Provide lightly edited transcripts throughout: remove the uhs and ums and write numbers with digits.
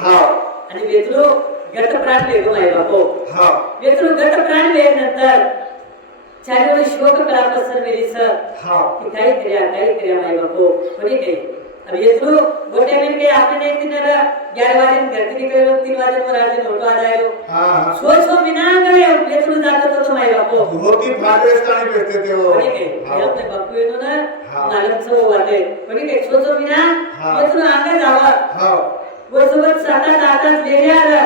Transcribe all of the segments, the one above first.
आणि वेतरू गट प्राण वेगो माय बापो वेतरू गट प्राण वेग नंतर चारों शोक कला पसर मेरी सर कि काही क्रिया माय बापो कोणी काही अब वेतरू गोटे में के आपने एक दिन 11 बजे घर से निकले लोग 3 बजे पर आते नोटो आ जाए लो सोचो बिना गए वेतरू जाता तो माय बापो रोटी फाटरेस काणी भेटते ते हो कोणी काही आपले बापू येनो ना मालक सो वाटे कोणी काही सोचो बिना वेतरू आगे जावा वो सोबत 7-8 ले जा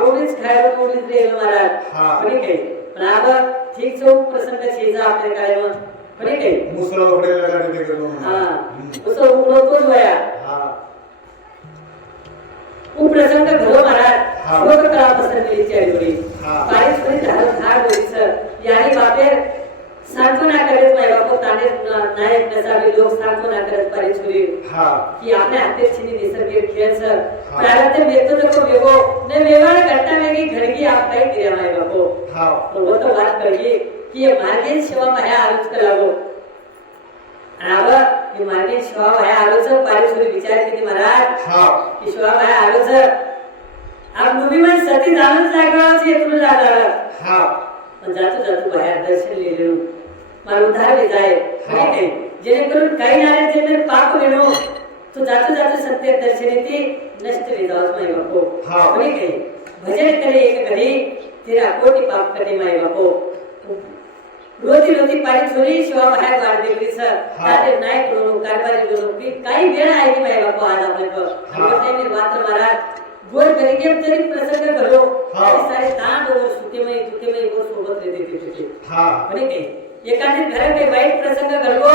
रोडीच खायला रोडीच रेल महाराज कोणी काही पण अब ठीक से प्रसंग शेजा आपले काय मग कोणी काही मुसरा उकडेला गाडी ते गेलो उसो उकड़ो तो जोया वो प्रसंग घरो महाराज वो कला पसंद मेरी चेडोरी पारिस परी धार होई सर यानी बापेर सांत्वना करत माय बापो ताने नायक नसावी लोक सांत्वना करत पारिस परी की आपने हाते छिनी निसर्ग खेळ सर प्रारब्ध वेतो नको वेगो ने व्यवहार करता वेगी घरगी आप काय क्रिया माय बापो तो वो तो बात करगी की ये मार्गे सेवा माया आलोच करावो आणि अब ये मार्गे सेवा माया आलोच पारिस परी विचार किती महाराज की सेवा माया आलोच अब मूवी में सती जाणच लागला छे तुला लागला पण जातो बाहेर दर्शन लेलो मार उद्धार वे जाए नाही जेणेकरून काही नारे जे पाप वेणो तो जातो सत्य दर्शन येते नष्ट वे जावस माय बापो कोणी काही भजन करे एक घडी तेरा कोटी पाप कटे माय बापो रोती पारी छोरी शिवा बाहेर वाढ देखली सर ताते नाही करू कारभारी करू की काही वेळ आहे की माय बापो आज आपल्याकडे हमने मी मात्र महाराज गोर करेंगे तरी प्रसंग करो सारे तांड और सुते में वो सोबत रहते थे कोणी काही एखादे घर के वाईट प्रसंग घडवो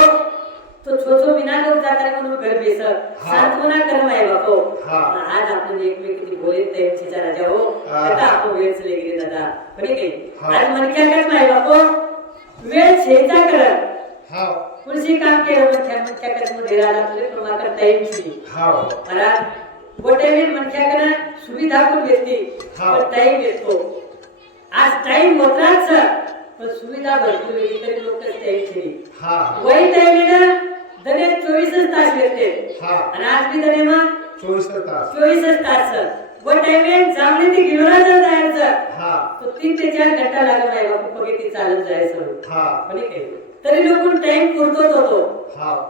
तो छोछो बिना लोक जाता म्हणून घर बेस सांत्वना कर माय बापो आज आपण एकमेकींची बोले त्यांची जरा जाओ आता आपण वेळ चले गेले दादा कोणी काही आज मन क्या कर माय बापो वेळ छेचा कर पुढची काम केलं मन क्या कर मध्ये राहिला तुले प्रमाकर टाइम ची महाराज गोटे में मन क्या करना सुविधा को देती पर टाइम देतो आज टाइम होताच पण सुविधा भरपूर वेळी तरी लोक टाइम छे वही टाइम ना दने 24 तास भेटते आणि आज भी दने मग 24 तास वो टाइम में जामने ती गिळला जायचं तो 3 ते 4 घंटा लागत नाही बापू पगे ती चालत जायचं पण काय तरी लोकून टाइम पुरतोच होतो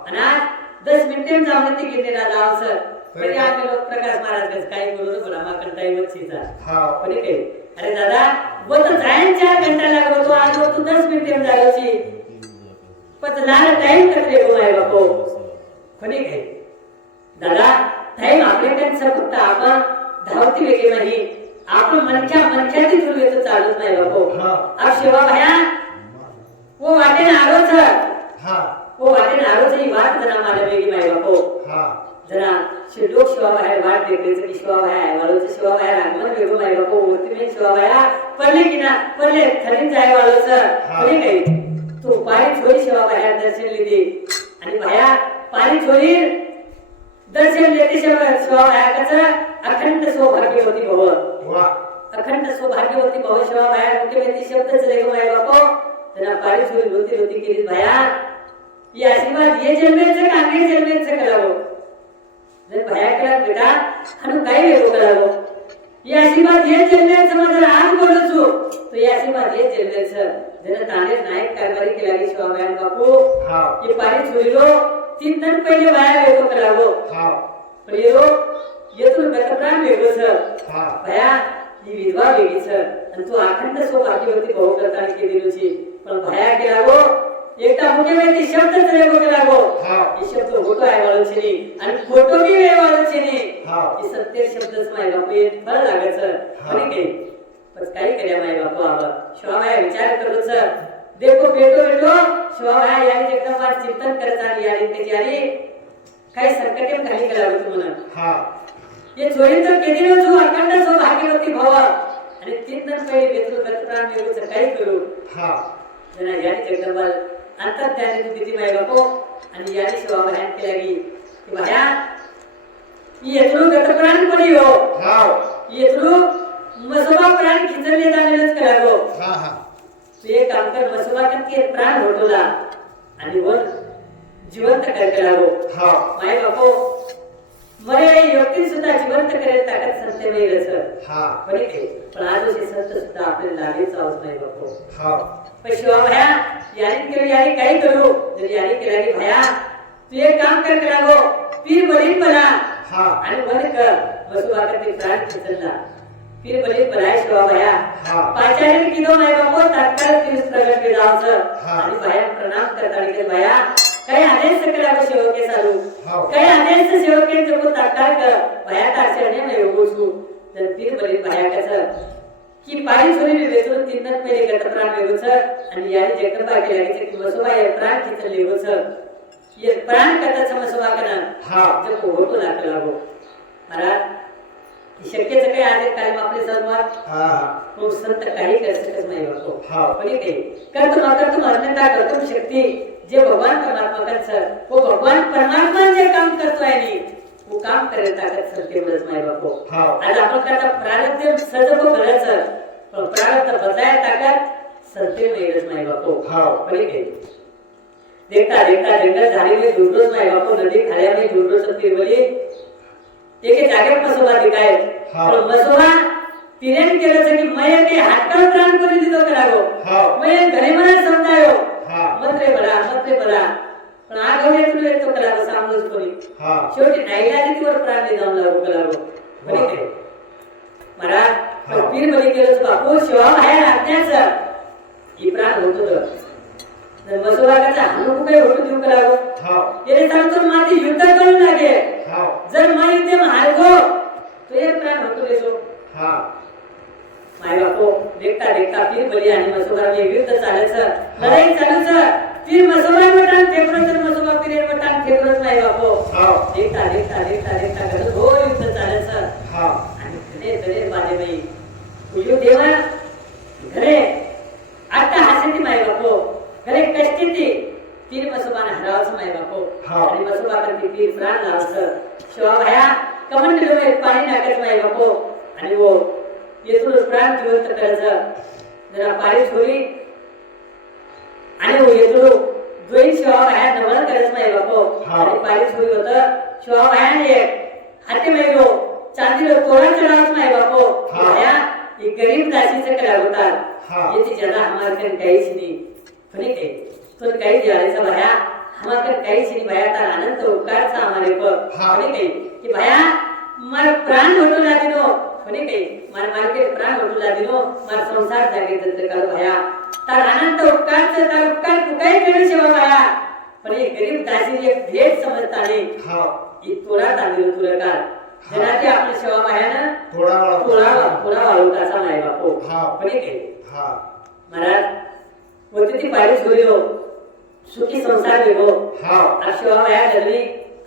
आणि आज 10 मिनिटे जामने ती गिळलेला जाव सर तरी आम्ही लोक प्रकाश महाराज काय बोलू बोला माकन टाइम छीचा पण काय अरे दादा वो तो जायन 4 घंटा लागलो तो आज तो 10 मिनिट में जालो छी पण लाल टाइम करते हो माय बापो कोणी काय दादा टाइम आपल्याकडे फक्त आपण धावती वेगळी नाही आपण मनख्याती दूर येतो चालत नाही बापो अब शिवा भया वो वाटेन आलोच ही वाट जरा मला वेगळी माय बापो जरा लोक शिवा बाहेर वाट देखले की शिवा बाहेर वालोच शिवा बाहेर आगमन वेगो माय बापो वरती में शिवा बाहेर पडले की ना पडले खरीन जाय वालो सर कोणी काही तो पारी छोरी शिवा बाहेर दर्शन लिदी आणि बाहेर पारी छोरी दर्शन लेते शिवा बाहेर कच अखंड सौभाग्यवती भव अखंड सौभाग्यवती भव शिवा बाहेर मुख्यमंत्री शब्द चले गो माय बापो जना पारी छोरी रोती केली बाहेर ये आशीर्वाद ये जन्मे से आगे जन्मे से करावो जर भया करा बेटा हनु काही वेगो करावो ये आशीर्वाद ये जन्मे समज आज बोलो छु तो ये आशीर्वाद ये जन्मे से जना ताने नायक कारभारी केला की शिवा बाहेर बापू ये पारी छोरी रो 3 दिन पहिले भया वेगो करावो पण ये तो गतप्राण वेगो सर भया ही विधवा वेगळी सर आणि तो अखंड सौभाग्यवती भाऊ करता की दिलोची पण भया केलागो एकटा मुख्यमंत्री शब्द चलेगो केलागो ये शब्द होतो आहे वाळो छेनी आणि फोटो भी वे वाळो छेनी ये सत्य शब्दच माय बापू ये फळ लागत सर आणि काही पण काही कर्या माय बापू आबा शिवा माय विचार करू सर देखो बेटो शिवा माय यानी एकदम बार चिंतन करत आली आणि त्याची आली काही संकटे खाली करावं तुम्हाला ये छोरी तर केली न जो अखंड सौभाग्यवती भाव आणि 3 दिन पहिले बेतलो गतप्राण वेगोच काही करू जना यानी जगदंबा अंतर त्याने तिची माय बापो आणि यानी शिवा बाहेर केला की बाया येतलो गतप्राण पडी हो येतलो मसोबा प्राण खिचले जाणेच करागो तो एक काम कर मसोबा के प्राण होटोला आणि वर जिवंत करागो माय बापो मरे मृत्यू सुद्धा जिवंत करेल ताकद संत मिळेल हा पण आज असे संत सुद्धा आपल्याला लागेच आहोत नाही बापू हा पण शिवा भया याने केलं याने काही करू जर याने केला की भया तू एक काम कर करावो पीर बलीन बना हा आणि वन कर वसुबा करते प्राण खिचला पीर बलीन बनाय शिवा भया हा पाचार्य किदो नाही बापू तात्काळ पीर प्रगट के जावचं हा. आणि भया प्रणाम करता की भया काही आदेश करावं सेवके चालू हा. काही आदेश सेवके जगो तात्काळ कर भया तारशेने मैं योगोसू तर पीर बलीन भया कसं की पाणी सोडली वेचून तीनच पहिले गत प्राण वेगोच आणि याने जगदंबा केला की वसुबा हे प्राण खिचले वेगोच ये प्राण कथा समसुबा कना हा. जब होतो लागो महाराज शक्यच काही आज कायम आपले सर्वात हा तो संत काही कर शकत नाही होतो हा. पण हे करतो अन्यथा करतो शक्ती जे भगवान परमात्मा करतं वो भगवान परमात्मा जे काम करतोय नी वो काम करेल ताकद संत एवढंच नाही बापू हा. आज आपण करता प्रारब्ध सजगो घराचं पण प्रारब्ध बदलाय ताकद संत एवढंच नाही बापू हा. पण हे देखता देखता जंगल झाली में ढूंढोच नाही बापू नदी खाल्या में ढूंढोच फिरवली एके जागेवर मसोबा दिखाय हा. पण मसोबा तिने केलं की मैं ते हातकाळ प्राण करून दिलो करागो हा. मैं घरी मला समजायो हा. मत्रे बरा पण आगवले तुला येतो करागो सामनच कोणी हा शेवटी नाईला तिवर प्राण जाऊन लागो करागो म्हणे काय महाराज हा. पीर बली केलं बापू शिवा बाहेर आज्ञाच ही प्राण होतो तर मसोबा कसा हनुकू काही होतो देऊ करागो हा ये सांगतो माती युद्ध करून लागे हा जर मैं युद्ध में हार गो तो एक प्राण होतो देसो हा माय बापू देखता देखता पीर बली आणि मसोबा में युद्ध चालायचं लढाई चालूच पीर मसोबा मटान फेफरो तर मसोबा पीर मटान फेफरोच माय बापू हा देखता देखता देखता देखता करत हो युद्ध चालायचं हा आणि घरे घरे बाजे बाई तुझ्यो देवा घरे आता हासती माय बापू घरे कष्टीती पीर मसोबाने हरावच माय बापू हा. आणि मसोबा करती पीर प्राण लावचं शिवा भाया कमंड लोक पाणी टाकत माय बापू आणि वो येथून प्राण जिवंत करायचं जरा पाणी छोरी आणि वो येथून दोन शिवा भाया नवल करत माय बापू हा. आणि पाणी छोरी होतं शिवा भायाने हाते मैलो चांदीला तोरण चढावच माय बापू हा. भाया ही गरीब दासीचं करा होता हा. याची ज्यादा हमारे काहीच नाही पण काही तो काही द्यायचा भया हमारे काहीच नाही भया तर आनंद उपकारचा हमारे पर हा. पण काही की भया मार प्राण होतो लादिनो पण काही मार मार्गे प्राण होतो लादिनो मार संसार जागे तंत्र काढ भया तर आनंद उपकारचा तर उपकार तू काही केलं शिवा भया पण एक गरीब दासी एक भेट समजताने हा ही तोडा तांदूळ तुला काल जनाते आपल्या शिवा भयानं थोडा थोडा वाळू काचा नाही बापू हा. पण काही हा महाराज होती ती पायरी सोडलो सुखी संसार वेगो हा शिवा भया दरवी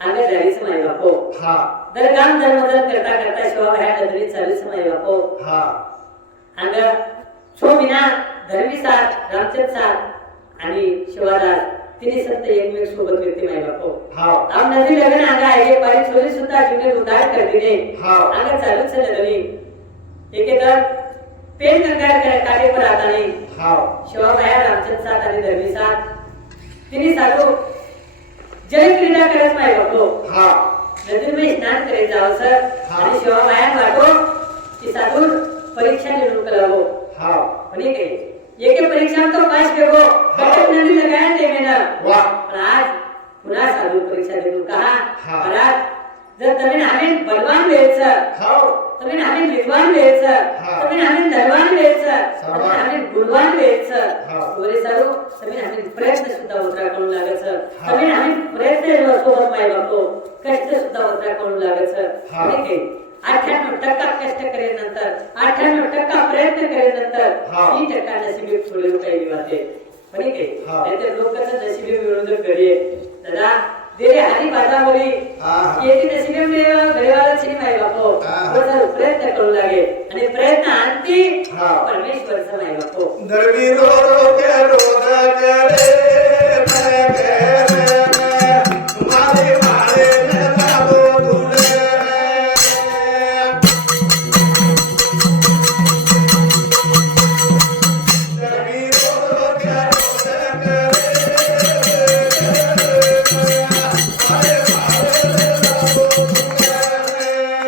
आगे जायचं माय बापो हा दर काम धर्मदर करता करता शिवा भया दरवी चालूच माय बापो हा अंग छो बिना धर्मी साथ रामचंद्र साथ आणि शिवादास तिने संत एकमेक सोबत व्यक्ती माय बापो हा आम नदी लग्न आगा आहे पायरी सोडी सुद्धा जुने उदार कर दिले हा. आगे चालूच लग्नी एके तर पेन गंगार काटे पर आता नाही हा शिवा भया रामचंद्र साथ आणि धर्मी साथ तिने साधू जल क्रीडा करत माय बापू हा नदीमध्ये स्नान करे जावं सर हा. आणि शिवा भया वाटो की साधू परीक्षा निवडून करावो हा पण हे काही एके परीक्षा तो पास केगो कटक नदी लगाया ते मेना वा पण आज पुन्हा साधू परीक्षा देतो कहा हा. महाराज जर तुम्ही आम्ही बलवान व्हायचं हा तुम्ही आम्ही विद्वान व्हायचं हा. तुम्ही आम्ही धनवान व्हायचं सर्वान. तुम्ही आम्ही गुणवान व्हायचं हा. वरे सारू तुम्ही आम्ही प्रयत्न सुद्धा उतरा करून लागायचं हा. तुम्ही आम्ही प्रयत्न सोबत माय बापू कष्ट सुद्धा उतरा करून लागायचं हा. म्हणजे काय 98% कष्ट करेनंतर 98% प्रयत्न करेनंतर हा. 3% नशिबी थोडे काही वाटे म्हणजे काय हा. नाहीतर लोक कसं नशिबी मिळून घरी दादा देरे हरी बाजावरी हा. येते नशिबी मिळवा घरीवाला चिनी माय बापू हा. रोज प्रयत्न करू लागे आणि प्रयत्न आणती हा. परमेश्वरचा माय बापू धर्मी रो रो के रोजा करे मैं करे मारे मारे मैं बाबू ढूंढे धर्मी रो रो के रोजा करे मारे मारे मैं बाबू ढूंढे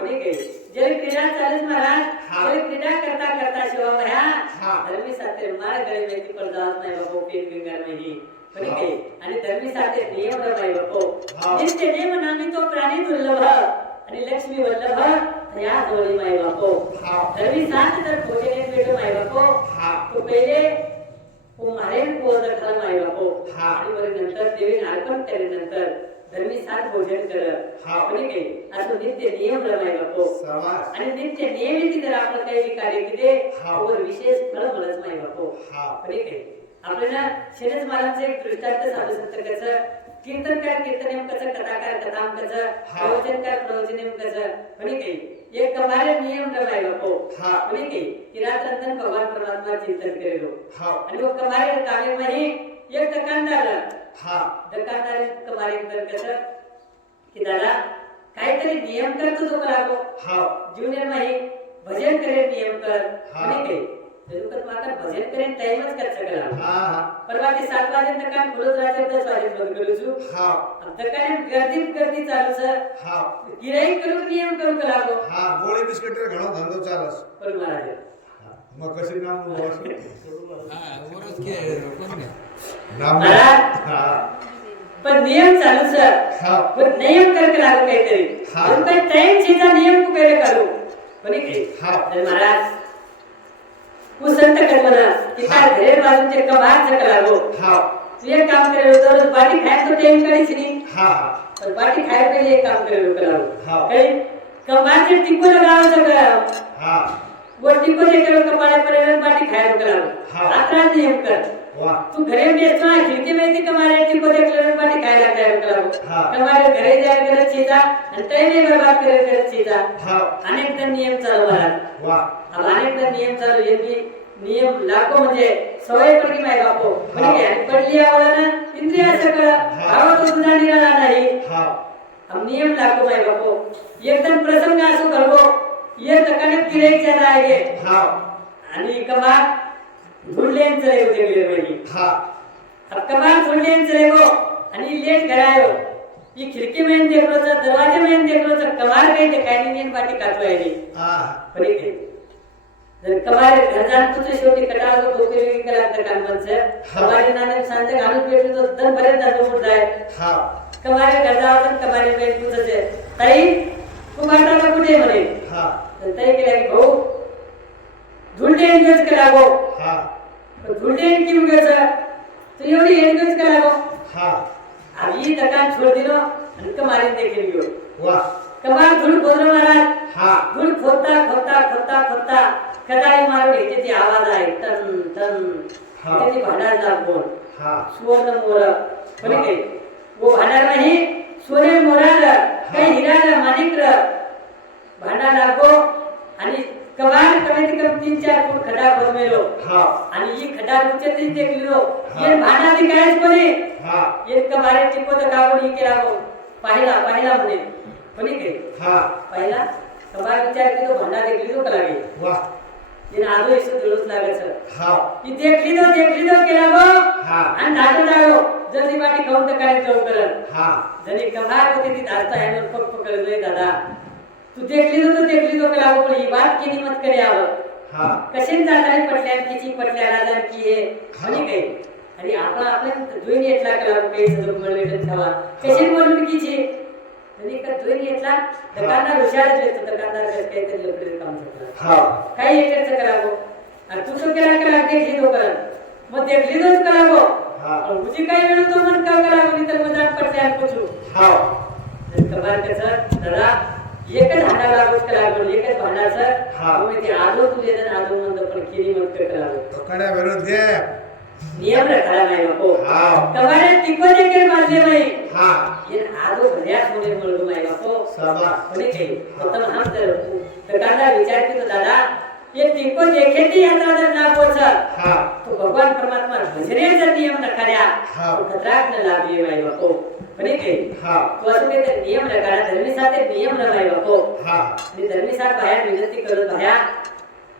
कोणी काही जरी क्रीडा चालूच महाराज हा. जरी क्रीडा करता करता शिवाभया हा. धर्मी साथे मार गळे मेथी पडदात नाही बाबो पेट विंगार नाही कोणी हा. काही आणि धर्मी साथे नियम रमाई बाबो हा. नित्य नेम नामी तो प्राणी दुर्लभ आणि लक्ष्मी वल्लभ या जोडी माई बापो हा. धर्मी साथ तर भोजने भेटो माई बापो हा. तो पहिले वो मारेन को दखल माई बापो हा. आणि वर नंतर देवी अर्पण केल्यानंतर धर्मी साथ भोजन कर हा. कोणी काही असं नित्य नियम रमाई बापो शाबास. आणि नित्य नियमित जर आपलं काही बी कार्य केले हा. वर विशेष फळ मिळत माई बापो हा. कोणी काही आपल्याला शरद महाराजचं एक दृष्टांत साधू संत कसं कीर्तनकार कीर्तनेम कसं कथाकार कथाम कसं हा. प्रवचनकार प्रवचनेम कसं कोणी काही एक कमारे नियम रमाई बापो हा. कोणी काही की रात्रंतन भगवान परमात्मा चिंतन करेलो हा. आणि वो कमारे कामे में एक दुकानदार हा. दुकानदार कमारे तर कसं की दादा काहीतरी नियम करतो तो करावो हा. ज्युनियर माही भजन करे नियम कर हा. कोणी काही जरूर तर माता भजन करेन टाइमच कर सकला हा. परवा ते 7 वाजे दुकान खुलत राहते 10 वाजे बंद करू छु हा. दुकान गर्दी चालू छ हा. गिराई करू नियम करू करावो हा. गोळी बिस्किट घणो धंदो चालस. पण महाराज मग कशी नाम बोस नाम महाराज हा. पण नियम चालू छ हा. पण नियम कर करावो काहीतरी हा. पण काय टाइम चीजा नियम को करे करू कोणी काही हा. तर महाराज वो संत कल्पना कि तार घरे बाजूचे कबार से करावो हा. तू एक काम करे तो बाटी खाए तो टाइम करी छी हा. और बाटी खाए पहले एक काम करे करावो हाँ। कहीं कबार से टिक्को लगाओ सकर हा. वो टिक्को दे करो कपाड़े पर बाटी खाए करावो हाँ। आत्रा नियम कर वाह. तू घरे बेचना खिड़की में थी कमारे टिक्को दे करो बाटी खाए लगा करावो हाँ। कमारे घरे जाए कर चीजा और टाइम में बर्बाद करे कर चीजा हा. अनेक दिन नियम चालू महाराज वाह. अब अनेक दिन नियम चालू ये भी नियम लाखो म्हणजे सवय पडली माय बापो म्हणजे आणि पडली आवडा ना इंद्रिय सकळ भाव तो सुद्धा निराळा नाही हा. हम नियम लाखो माय बापो एकदम प्रसंग असो करबो ये तकाने किरेच्या जागे हा. आणि कबार धुडलेन चले होते गेले हा. अब कबार धुडलेन चले वो आणि लेट घरायो ये खिड़की में देख लो तो दरवाजे में देख लो तो कबार गई ते काय नहीं बाटी काटो आहे हा. परी जर कमारे घरजान तुझे शेवटी कटाळ तो डोके वेगळी कला दुकान बनছে कमारे नाने सांते घालून पेटू तो दन भरे दादू मुठ जाय हा. कमारे घरजावर कमारे पेट तुझे ताई तू बाटा कुठे म्हणे हा. तर ताई केला की भाऊ धुंडे एंगेज करावो हा. धुंडे की उगेच तू एवढी एंगेज करावो हा. अब ये दुकान छोड़ दिलो आणि कमारे देखे लियो वाह. कमार धुड खोदरो महाराज हा. धुड खोदता कदाई मारून याची आवाज आहे टन टन हा. त्याची भांडार लागून हा. सुवर्ण मोर कोणी काही वो भांडार नाही सोने मोरार काही हिरार माणिक भांडार लागो आणि कमाल कमीत कमी 3-4 फूट खड्डा खोदमेलो हा. आणि ही खड्डा उच्चती देखलो ये भांडा दिकायच कोणी हा. ये कमारे टिको तर काढून ही केला पाहिला म्हणे कोणी काही हा. पहिला कमाल विचार की तो भांडा देखली तो कलागे वाह. ये आजो इसो जुलूस लागे सर हा. की देखली तो केला गो हा. आणि दाटो जागो जल्दी बाटी खाऊन तर काय जाऊ करन हा. जणी कमाल होती ती दास्ता आहे पक पकडले दादा तू देखली तो केला गो पण ही बात केली मत करे आव हा. कशेन जाताय पटल्या राजा की हे आणि काही आणि आपण दोन येतला कला काही सदर मिळले ठेवा कशेन बोलून कीची आणि का दोन येतला दुकानदार हुशार असले तर दुकानदार काहीतरी लपडे काम करतात हा. काही एकच करावो आणि तू तो केला देखली तो कर मग देखली तोच करावो हा. मुझे काही वेळ तो मन का करावो नाही तर मजाक पटल्या पूछू हा. कबार कसं दादा एकच हाडा लागूच करावं एकच भांडाचं हा. मग ते आजो तुले तर आजो म्हणतो पण किरी मत करावं तो कडे विरोध दे. नियम रखा नाही नको हा. कबारे टिको देके मारले नाही हा. ये आजो भल्यास होणे म्हणून नाही नको शाबास. कोणी काही उत्तम हम तर कांदा विचार केला दादा ये टिको देखे ती यात्रा जर ना पोच हा. तो भगवान परमात्मा भजने जर नियम रखाड्या हा. तो खतराक न लाभले नाही नको कोणी काही हा. तो असं काही तर नियम रखाडा धर्मी साथे नियम रमाय नको हा. आणि धर्मी साथ बाहेर विनंती करत बाया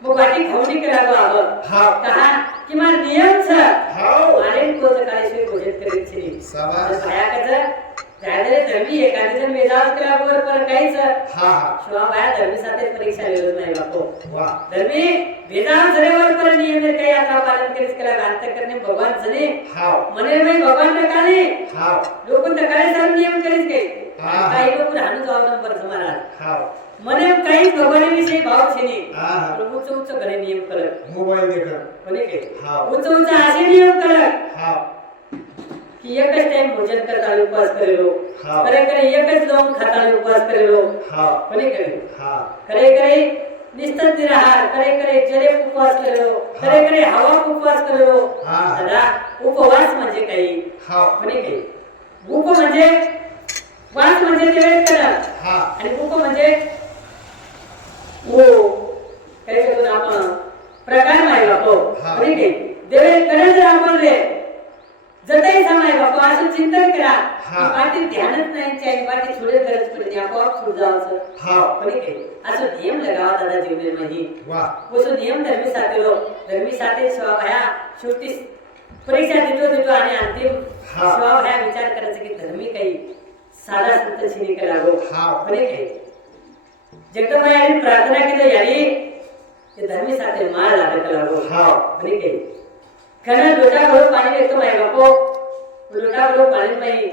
मग वाटी खाऊनी करावं आव हा. कहा कि मार नियम छ हाव. मारेन को तर काय सोय भोजन शेतकरी छिनी शाबास. बाया कसं जायदरे धर्मी एखादी जण वेदांत केला बरोबर पर काहीच हा हा शिवा बाया धर्मी સાથે પરીક્ષા લેલો નહીં બાપો वाह ધર્મી વેદાંત સરેવર પર નિયમ ને કઈ આત્મા પાલન કરી સકેલા અંત કરને ભગવાન જને हाव મને ભાઈ ભગવાન ટકાને हाव લોકો ટકાને સર નિયમ કરી સકે હા. કાઈ લોકો હાનું જવાબ નંબર તમારા हाव મને કઈ ભગવાન વિશે ભાવ છે ની हा हा પ્રભુ ઉચ્ચ ઘરે નિયમ કરે मोबाईल देखत કોને કે हाव ઉચ્ચ ઉચ્ચ આશે નિયમ કરે हाव कि एक टाइम भोजन करता उपवास करेलो हाँ. करे करे एक लोन खाता उपवास करेलो हाव कोणी करे हा करे करे निस्तर निराहार करे करे जरे उपवास करेलो करे करे हवा उपवास करेलो हा. दादा उपवास म्हणजे काही हाव कोणी काही उप म्हणजे वास म्हणजे जेवण करा हा आणि उप म्हणजे ओ काय करतो ना आपण प्रकार नाही बापो हाँ. कोणी काही देवे करे जर आपण रे जतई समय बापा असं चिंतन करा हा. पाठी ध्यानच नाही चाहिए पाठी थोडे गरज पडते आपोआप छूट जावचं हाव पण के असं नियम लगावा दादा जीवन में ही वाह वो सो नियम धर्मी साथे लो धर्मी साथे स्वभाया शेवटी परीक्षा देतो आणि अंतिम हा. स्वभाया विचार करायचं की धर्मी काही साधा संत छिनी का लागो हाव. पण के जगदंबाई प्रार्थना केली यारी ते धर्मी साथे माळ लागत लागो हाव पण के घना लोटा भरो पाणी देतो माय बापो लोटा भरो पाणी माई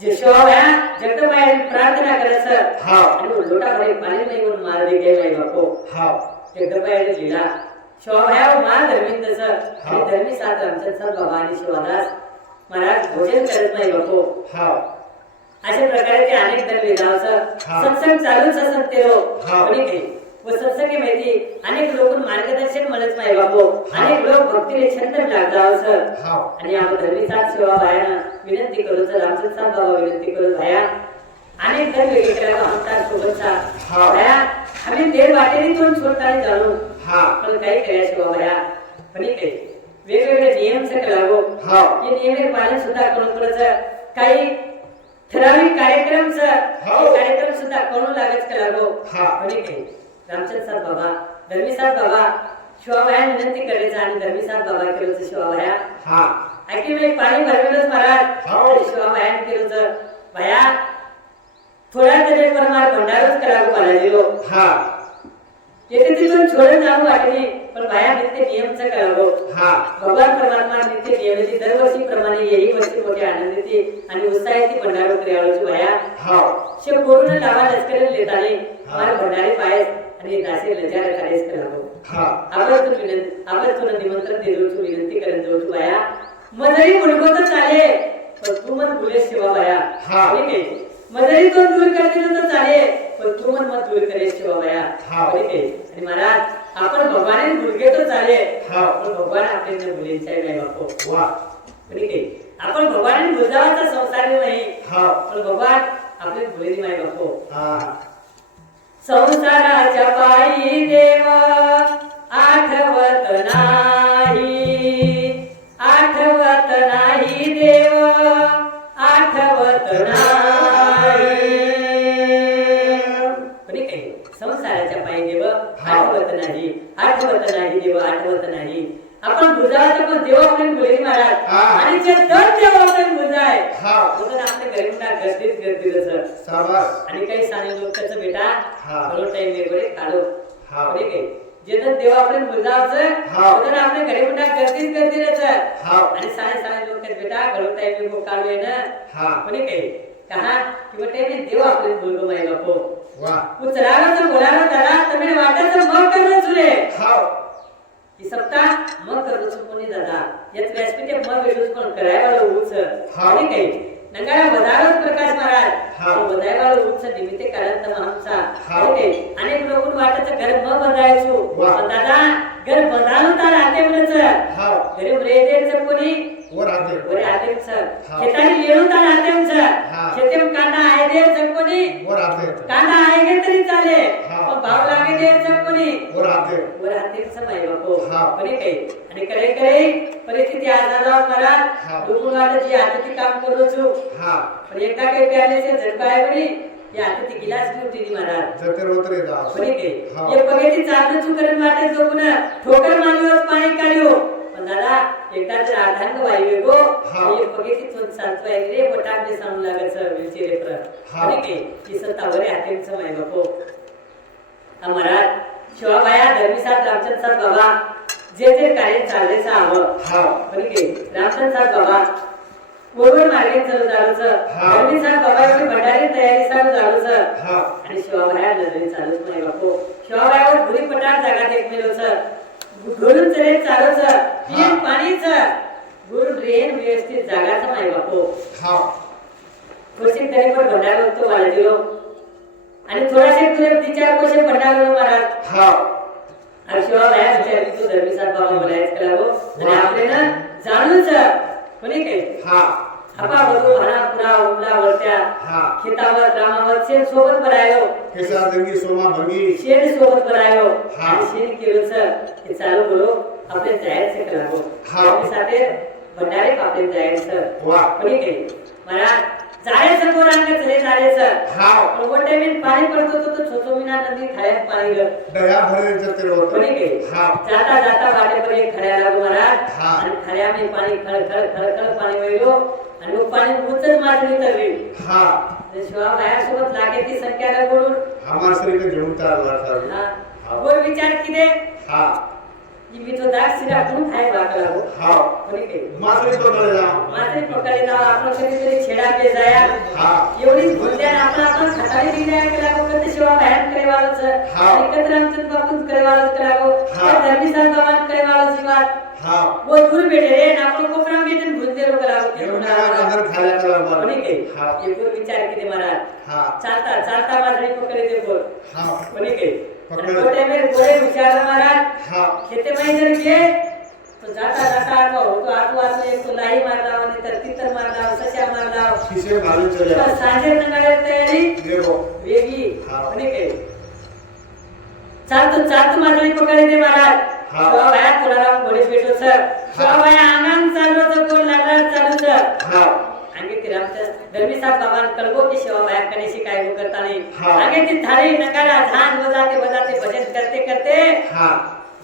जे शोभ है जगदंबाई प्रार्थना करस हाव आणि लोटा भरे पाणी माई वर मार दे गए माय बापो हाव जगदंबाई लीला शोभ है वो मार धर्मिंद सर हाव. आणि धर्मी साथ रामचंद्र सर भवानी शिवादास महाराज भोजन करत नाही बापो हाव अशा प्रकारे ते अनेक दर वेदावस हाव. सत्संग चालूच असतेलो हाव. कोणी काही व सत्संगी माहिती अनेक लोक मार्गदर्शन मिळत नाही बापो अनेक लोक भक्तीने छंद लागतात सर हाव आणि आपण धर्मी साथ सेवा भायानं विनंती करू सर रामचंद्र साहेब बाबा विनंती करू भाया अनेक धर्म वेगवेगळ्या म्हणतात सोबतचा हा. भाया आम्ही देव वाटेने तोंड सोडताना जाणू हा पण काही करायला शिवा भाया पण काही वेगवेगळे नियम सक लागो हाव हे नियम पालन सुद्धा करून पुढचं काही ठराविक कार्यक्रम हाव. कार्यक्रम सुद्धा करून लागत का लागो हा. पण काही रामचंद्र साहेब बाबा धर्मी साहेब बाबा शिवाभाया विनंती करायचं आणि धर्मी साहेब बाबा केलं शिवाभाया हा ऐकी मी पाणी भरलेलंच महाराज हाव. आणि शिवाभायाने केलं तर भाया थोड्या तरी परमार भंडारच करावं पाहिजे हा येथे तिथून छोडून जाऊ वाटली पण भाया नित्य नियमचं करावं हा भगवान परमात्मा नित्य नियमाची दरवर्षी प्रमाणे येही वर्षी मोठी आनंदीची आणि उत्साहाची भंडारो करावची भाया हाव शे पूर्ण लावा लष्कर लेताने मार भंडारी पायस आणि दासे लजार कार्यस करावं हा आपण निमंत्रण दिलो तू विनंती करत जाऊ तू बाया मजरी मुलगोत चाले पण तू मन भुलेस शिवा बाया हा. कोणी काही मजरी तो दूर करते तर चाले पण तू मन मत दूर करेस शिवा बाया हा. कोणी काही आणि महाराज आपण भगवाने भुलगे तर चाले हा. पण भगवान आपल्याला भुलेचा नाही बापो वाह कोणी काही आपण भगवाने भुलजावाचा संसार नाही हाव पण भगवान आपले भुलेली नाही बापो हा संसाराच्या पायी देव आठवत नाही आठवत नाही देव आठवत नाही कोणी काही संसाराच्या पायी देव आठवत नाही देव आठवत नाही आपण बुजायचं पण देव आपल्याला बोलले महाराज हा. आणि जे दर देव आपल्याला बुजाय हाव म्हणून आपल्या घरी म्हणा गर्दीत सर शाबास आणि काही साने लोक त्याचं बेटा हा. बरोबर टाइम वेगळे काढो हा. कोणी काही जे तर देव आपल्याला बुजावचं हा. म्हणून आपल्या घरी म्हणा गर्दीत हाव आणि साने लोक त्याचं बेटा बरोबर टाइम वेगळे काढू आहे ना हा कोणी काही कहा किंवा टाइम देव आपल्याला बोलतो माय बापो वाह उचलावं बोलावं त्याला तुम्ही वाटायचं मग करणं चुले हाव ही सप्ताह मग करूच कोणी दादा यात व्यासपीठे मग वेळूच पण करायला उच हा. आणि काही नंगाळा बदावत प्रकाश महाराज हा. बदायवाला उच निमित्त कारण तर आमचा हा. आणि अनेक लोक वाटायचं घर मग बदायचो वा. पण दादा घर बदावून तर राहते म्हणच हाव घरी रेदेचं कोणी वर आते वरे आतेच हा. शेतानी येऊन तर राहतेच हा. शेतेम कांदा आहे दे कोणी वर आते कांदा आहे तरी चाले हा. पण भाव लागे दे कोणी वर आते वर हातील समय बापो हा. कोणी काही आणि करे करे परिस्थिती आजारावर करा हा. दुखून हाती काम करू छु हा पण एकदा काही प्याले से झटकाय बनी या हाती गिलास घेऊन तिने महाराज जते रोतरे दास कोणी काही हा. ये पगेती चालू छु करून वाटे जो पुन्हा ठोकर मारल्यावर पाणी काढ्यो पण दादा एकदा जर अर्धांग वायू गो हा. ये पगेची थोन सातवाय रे पटाक जे सांगू लागायचं विचारे परत हा. आणि की सत्तावरे हातेचं माय बापो महाराज शिवाबाया धर्मीसात रामचंद्र सात बाबा जे कार्य चाललेचं हवं हा पण की रामचंद्र सात बाबा बरोबर मार्गे चालू चालूच हा. धर्मीसात बाबा एवढी भंडारी तयारी चालू चालूच हा आणि शिवाबाया नजरे चालूच नाही बापो शिवाबायावर भुरी पटार जागा एक मिळवच घरून चरे चालूच पीन पाणीच गुरु रेन व्यवस्थित जागाच नाही बापो हा खुशी तरी पण भंडार बघतो बाळाजीलो आणि थोडासे तुझे 3-4 पैसे भंडार महाराज हा आणि शिवाबाया विचारली तू धर्मीसात बाबा बोलायच करा हो आणि आपले ना जाणूच कोणी काय हा आपा बघू भाणा पुरा उमला वरत्या हा खेतावर रामावर शेण सोबत भरायो केसरा दंगी सोमा भंगी शेण सोबत भरायो हा. आणि शेण केलं सर हे चालू करो आपले जायचं करा हो हा. आपल्या साथे भंडारे आपले जायचं वा कोणी काय महाराज जायचं कोणांक चले जायचं हा पण कोणत्या मी पाणी पडतो तो छोचोमिना नदी खाण्यात पाणी गळ दया भरे जते होत कोणी काय हा जाता जाता वाटेपर एक खड्या लागू महाराज हा. आणि खड्यामध्ये पाणी खळ पाणी वळलो आणि मग पाणी उचल मारली उतरली हा शिवा बायासोबत लागे ती संख्या लागून हमार शरीर के झुमता लड़ता हा वर विचार किती हा की मी तो दाग सिरा कोण खाय बाका लागो हा कोणी काय मासरी तो बळे जा माझे पकडे जाव आपण कधीतरी छेडा पे जाया हा एवढी भुलत्या आपण खताळी दिल्या केला को कधी शिवा बाहेर करे वाळच हा. एकत्र आमचं बापूच करे वाळच करागो हा. धर्मी संगमान करे वाळच शिवात हा वो दूर बेटे रे नाको कोपरा बेटन भुलते लोक करागो एवढा अंदर खाया करा मार कोणी काय हा एकूण विचार किती महाराज हा चालता चालता माझे पकडे ते कोण हा कोणी काय पकड़. कोटे में गोरे विचार महाराज हा खेते में जर के तो जाता जाता आता हो तो आत वाच एक तो लाई मार दाव आणि तर तितर मार दाव सशा मार दाव किसे भालू चले तर सांजे नगाडे तयारी देखो वेगी हा. कोणी काय चालतो माझे पकडे ते महाराज हा. बाया तुला गोडे पेटो सर बाया आनंद चाललो तो कोण लागला चालू सर हा आगे ती रामचंद्र धर्मीसात बाबान कळगो की शिवा बाया कनेशी काय गो करता नाही हा. आगे ती थाळी नकारा धान बजाते भजन करते हा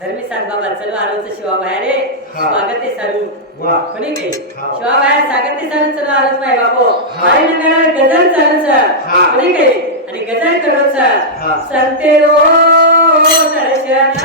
धर्मीसात बाबा चलो आलो तर शिवा बाया रे हा. स्वागत आहे सारू वा कोणी काय हा. शिवा बाया स्वागत आहे सारू चलो आलोच माय बापो हा. थाळी नकारा गजर चालू सर हा. कोणी काय आणि गजर करो सर हा. संते रो दर्शन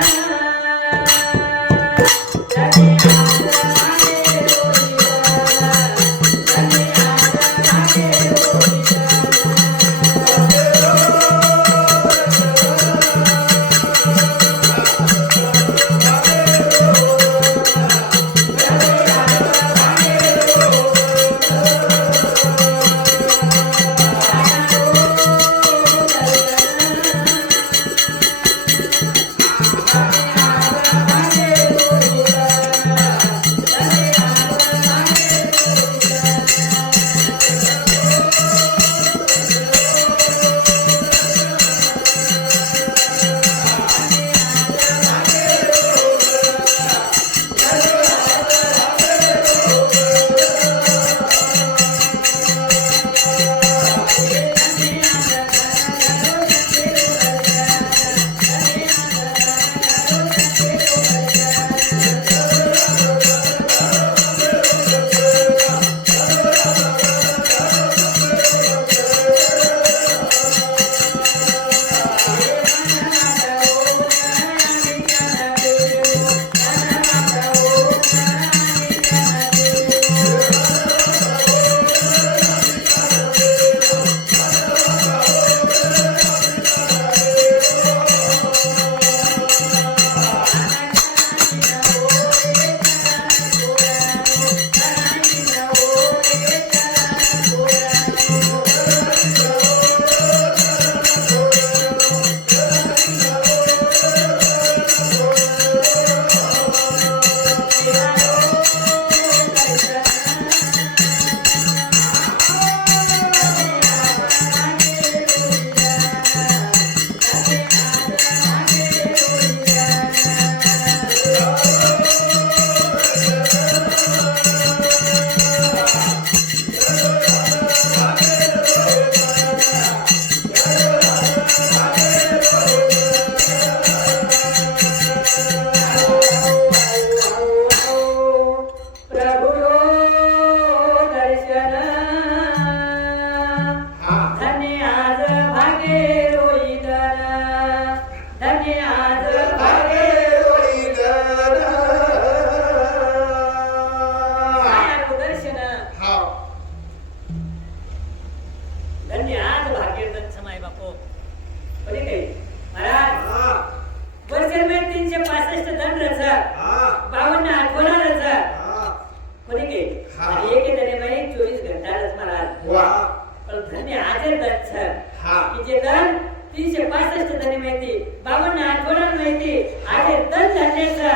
पण धन्य आजे दन छ हा. की जे दन 365 धनी माहिती 52 आठवड्यात माहिती आजे दन धन्य छ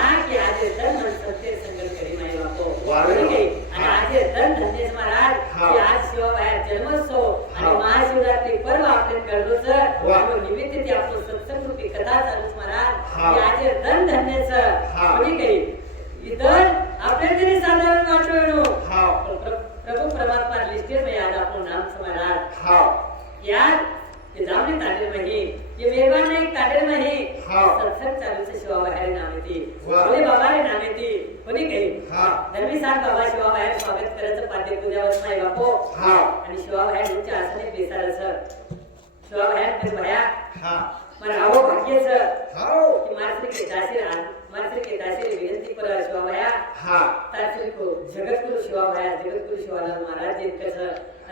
हा की आजे दन मन सत्य संकल्प करी माई बापो वारे. आणि आजे दन धन्य महाराज की आज शिवबाहेर जन्मोत्सव आणि महाशिवरात्री पर्व आपण करतो सर आणि निमित्त ते आपण सत्संग रूपी कथा चालूच महाराज की आजे दन धन्य छ कोणी काही इतर आपल्या तरी साधारण वाटवणो प्रभु परमात्मा लिस्टेर में याद आपको नाम समाराज याद ये जामने ताडेर मही ये मेहरबान नाही ताडेर मही सत्संग चालू से शिवा बाहेर नामेती बोले बाबा रे नामेती कोणी काही धर्मी साथ बाबा शिवा बाहेर स्वागत करायचं पाद्य पूजावत नाही बापो आणि शिवा बाहेर तुमच्या आसने बेसारायचं शिवा बाहेर ते भया मला आवो भाग्यच की मारसरी के दासी विनंती पर शिवा भया तारसरी को जगतगुरु शिवा भया जगतगुरु शिवालाल महाराज जिनकस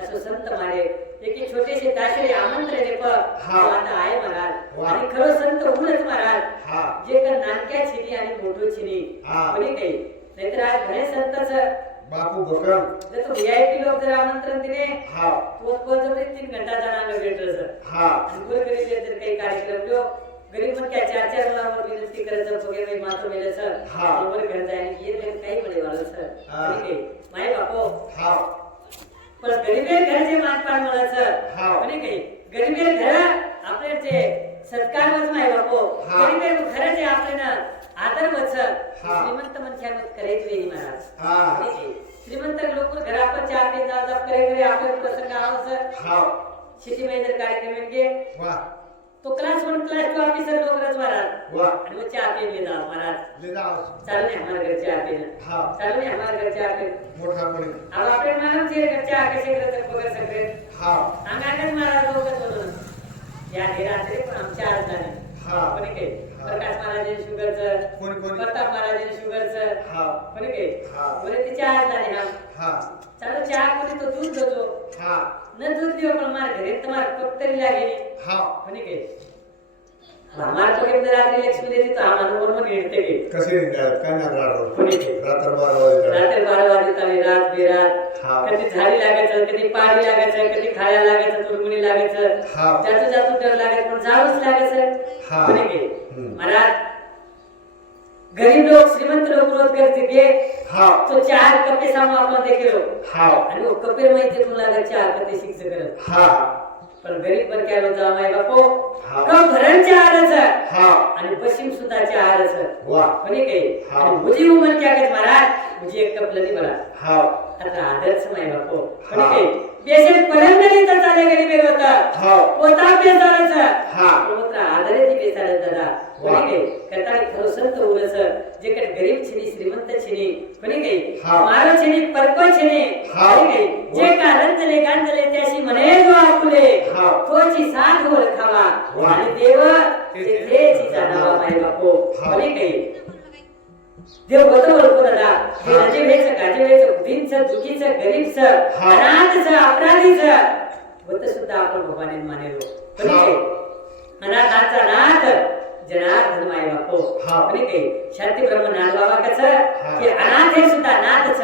असो संत मारे एक छोटेसे दासरी आमंत्रण आहे आता आहे महाराज आणि खरं संत होऊनच महाराज जे का नानक्या छिनी आणि मोठो छिनी कोणी काही नाहीतर आज घणे संतच बापू बकरम जर तो वीआईपी लोक जर आमंत्रण दिले तो कोणतरी 3 घंटा जाणार भेटलं सर आणि पुरे कधी जर काही कार्यक्रम जो गरीब मन क्या 4 मुलांवर विनंती करायचं वगैरे मात्र मेले सर बरोबर घर जायला की ये काही म्हणे वाला सर ठीक आहे माय बापो पण गरीबे घरचे मानपान मला सर म्हणे काही गरीबे घर आपले जे सत्कार वच माय बापो गरीबे घराचे आपल्याला आदर वच श्रीमंत मनशागत करायच वेळी महाराज श्रीमंत लोक घरापर 4 दिन जाप करे आपले प्रसंग आव सर सिटी में जर कार्यक्रम के तो क्लास 1 क्लास 2 ऑफिसर लोग रच महाराज आणि वो चाय पे ले जाओ महाराज ले जाओ चल ने हमारे घर चाय पे चल ने हमारे घर चाय पे मोठा पडी अब आपले मानव जे घर चाय कसे करत बघर सगळे अंगाकच महाराज लोक बोलून या रात्री पण आमच्या आज झाले कोणी काही प्रकाश महाराज शुगरचं कोणी प्रताप महाराज शुगरचं कोणी काही बोले ते चाय झाले चालो चहा कोणी तो दूध देतो न दूध दियो पण मार घरी तुम्हाला कप तरी लागेल कोणी काही हमार को केम रात्री लक्ष्मी देती तो आम्हाला बरोबर घेते की कसे निघाल काय ना गाडो कोणी रात्र 12 वाजता तरी रात बेरात कधी झाडी लागायचं कधी पाणी लागायचं कधी खायला लागायचं तुरमुणी लागायचं जातो डर लागायचं पण जावंच लागायचं कोणी काही महाराज गरीब लोग श्रीमंत लोग रोज करते के तो 4 कपे सामू आपण देखलो आणि वो कपे माहिती तुम्हाला 4 कपे शिक्ष करत पण गरीब पण काय म्हणतो माय बापो भरणच्या आहारच आणि पश्चिम सुद्धाच्या आहारच कोणी काही आणि मुझी उमर क्या कहत महाराज मुझे एक कप लनी बरा आता आदर्श माय बापो कोणी काही बेशे परंदरी तर चाले गरीब होता पोता बेसाराच पोत्रा आदरे ती बेसाराच दादा कोणी काही कटाळी खरो संत उरस जे कडे गरीब छिनी श्रीमंत छिनी कोणी काही मारो छिनी परको छिनी कोणी काही जे का रंजले गांजले त्याशी म्हणे जो आपुले तोची साथ ओळखावा आणि देव तेची जाणावा माय बापो कोणी काही देव होतं ओळखू दादा हे राजे व्हायचं गाजे व्हायचं दिनचं दुखीचं गरीबचं अनाथचं अपराधीचं होतं सुद्धा आपण भगवान मानेलो कोणी काही अनाथाचा नाथ जनार्दन माय बापो कोणी काही शांती ब्रह्म नाथ बाबा कसं की अनाथ है सुद्धा नाथच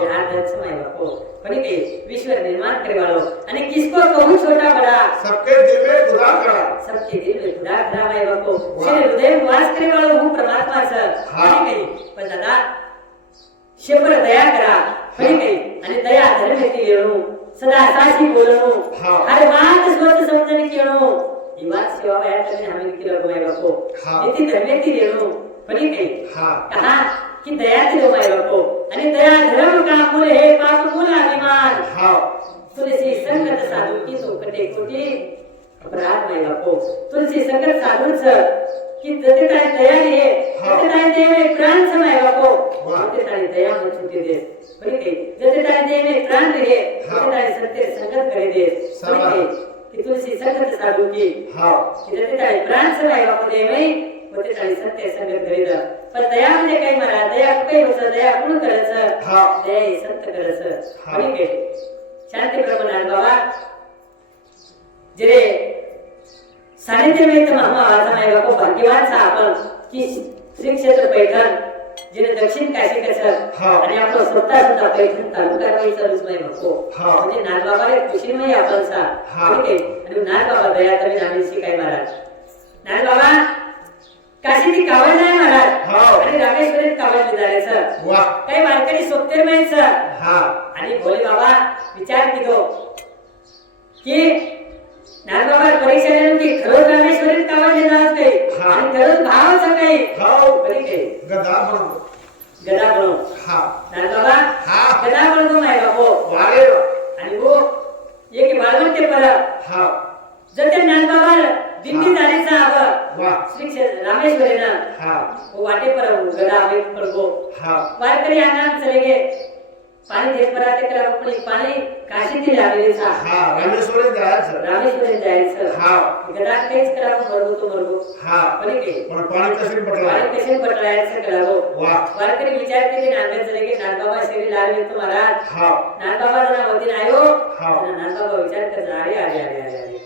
जनार्दनच माय बापो कोणी काही विश्व निर्माण करे वालो आणि किसको कहूं छोटा बड़ा सबके दिल में खुदा खड़ा सबके दिल में खुदा खड़ा माय बापो श्री हृदय में वास करे वालो हूं परमात्मा छ कोणी काही पण दादा शेपर दया करा कोणी काही आणि दया धर्मेती येणो सदा साची बोलणो हर बात स्वत समजणे केणो ही बात सेवा बाहेर तुम्ही हमें केलं माय बापो नीती धर्मेती येणो कोणी काही कहा की दया दिलो माय बापो आणि दया धर्म का मूल हे पाप मूल अभिमान तुलसी संगत साधू की तो कटे कोटी अपराध माय बापो तुलसी संगत साधूच की जते काय दया रे जते काय देवे प्राण समाय बापो जते काय दया मत छुटे दे कोणी काही जते काय देवे प्राण रे जते काय सत्य संगत करे दे कोणी काही की तुलसी संगत साधू की जते काय प्राण समाय बापो देवे होते काय सत्य संगत करे द पण दया म्हणजे काय मला दया काही होतं दया कोण करायचं दया हे संत करायचं कोणी काही शांती प्रमाणात बाबा जरे सानिध्य में तो मामा आवाज में बापो भाग्यवान सा अपन की श्री क्षेत्र पैठण जिने दक्षिण काशी कसं हा. आणि आपलं स्वतः सुद्धा पैठण तालुका काही चालूच नाही नको हा. म्हणजे नाथबाबा रे खुशीमय आपण सा हा. ठीक आहे आणि नाथबाबा दया तरी नामेशी काय महाराज नाथबाबा काशी ती कावड नाही महाराज हा. आणि रामेश्वरीत कावड झाले सर वा काही वारकरी सोपतेर माहित सर हा आणि भोले बाबा विचार केलो की नाथबाबा परीक्षा देणं की खरोच रामेश्वरीत कावड देणार काही हा. आणि खरोच भावाचं काही हो बरी काही गदा म्हणून गदा म्हणून हा नाथबाबा हा. गदा म्हणून माय बापो वारे आणि वो एक बालवंत ते परत हा जर ते नाथबाबा दिंडी झाली साहब वा श्री क्षेत्र रामेश्वरी ना हा वो वाटे पर गदा आवे पड़गो हा वारकरी आनंद चले गए पाणी देत पराते करा पण पाणी काशी ती लागली सा हा रामेश्वरी जायचं रामेश्वरी जायचं हा गदा काहीच करा मरगो तो मरगो हा पण के पण पाणी कसे पटलं पाणी कसे पटरायचं करावो वा वारकरी विचार केले नांदेड चले गए नाथबाबा श्री लाल में तुम्हारा हा नाथबाबा जना वतीन आयो हा. नाथबाबा विचार कर अरे अरे अरे अरे अरे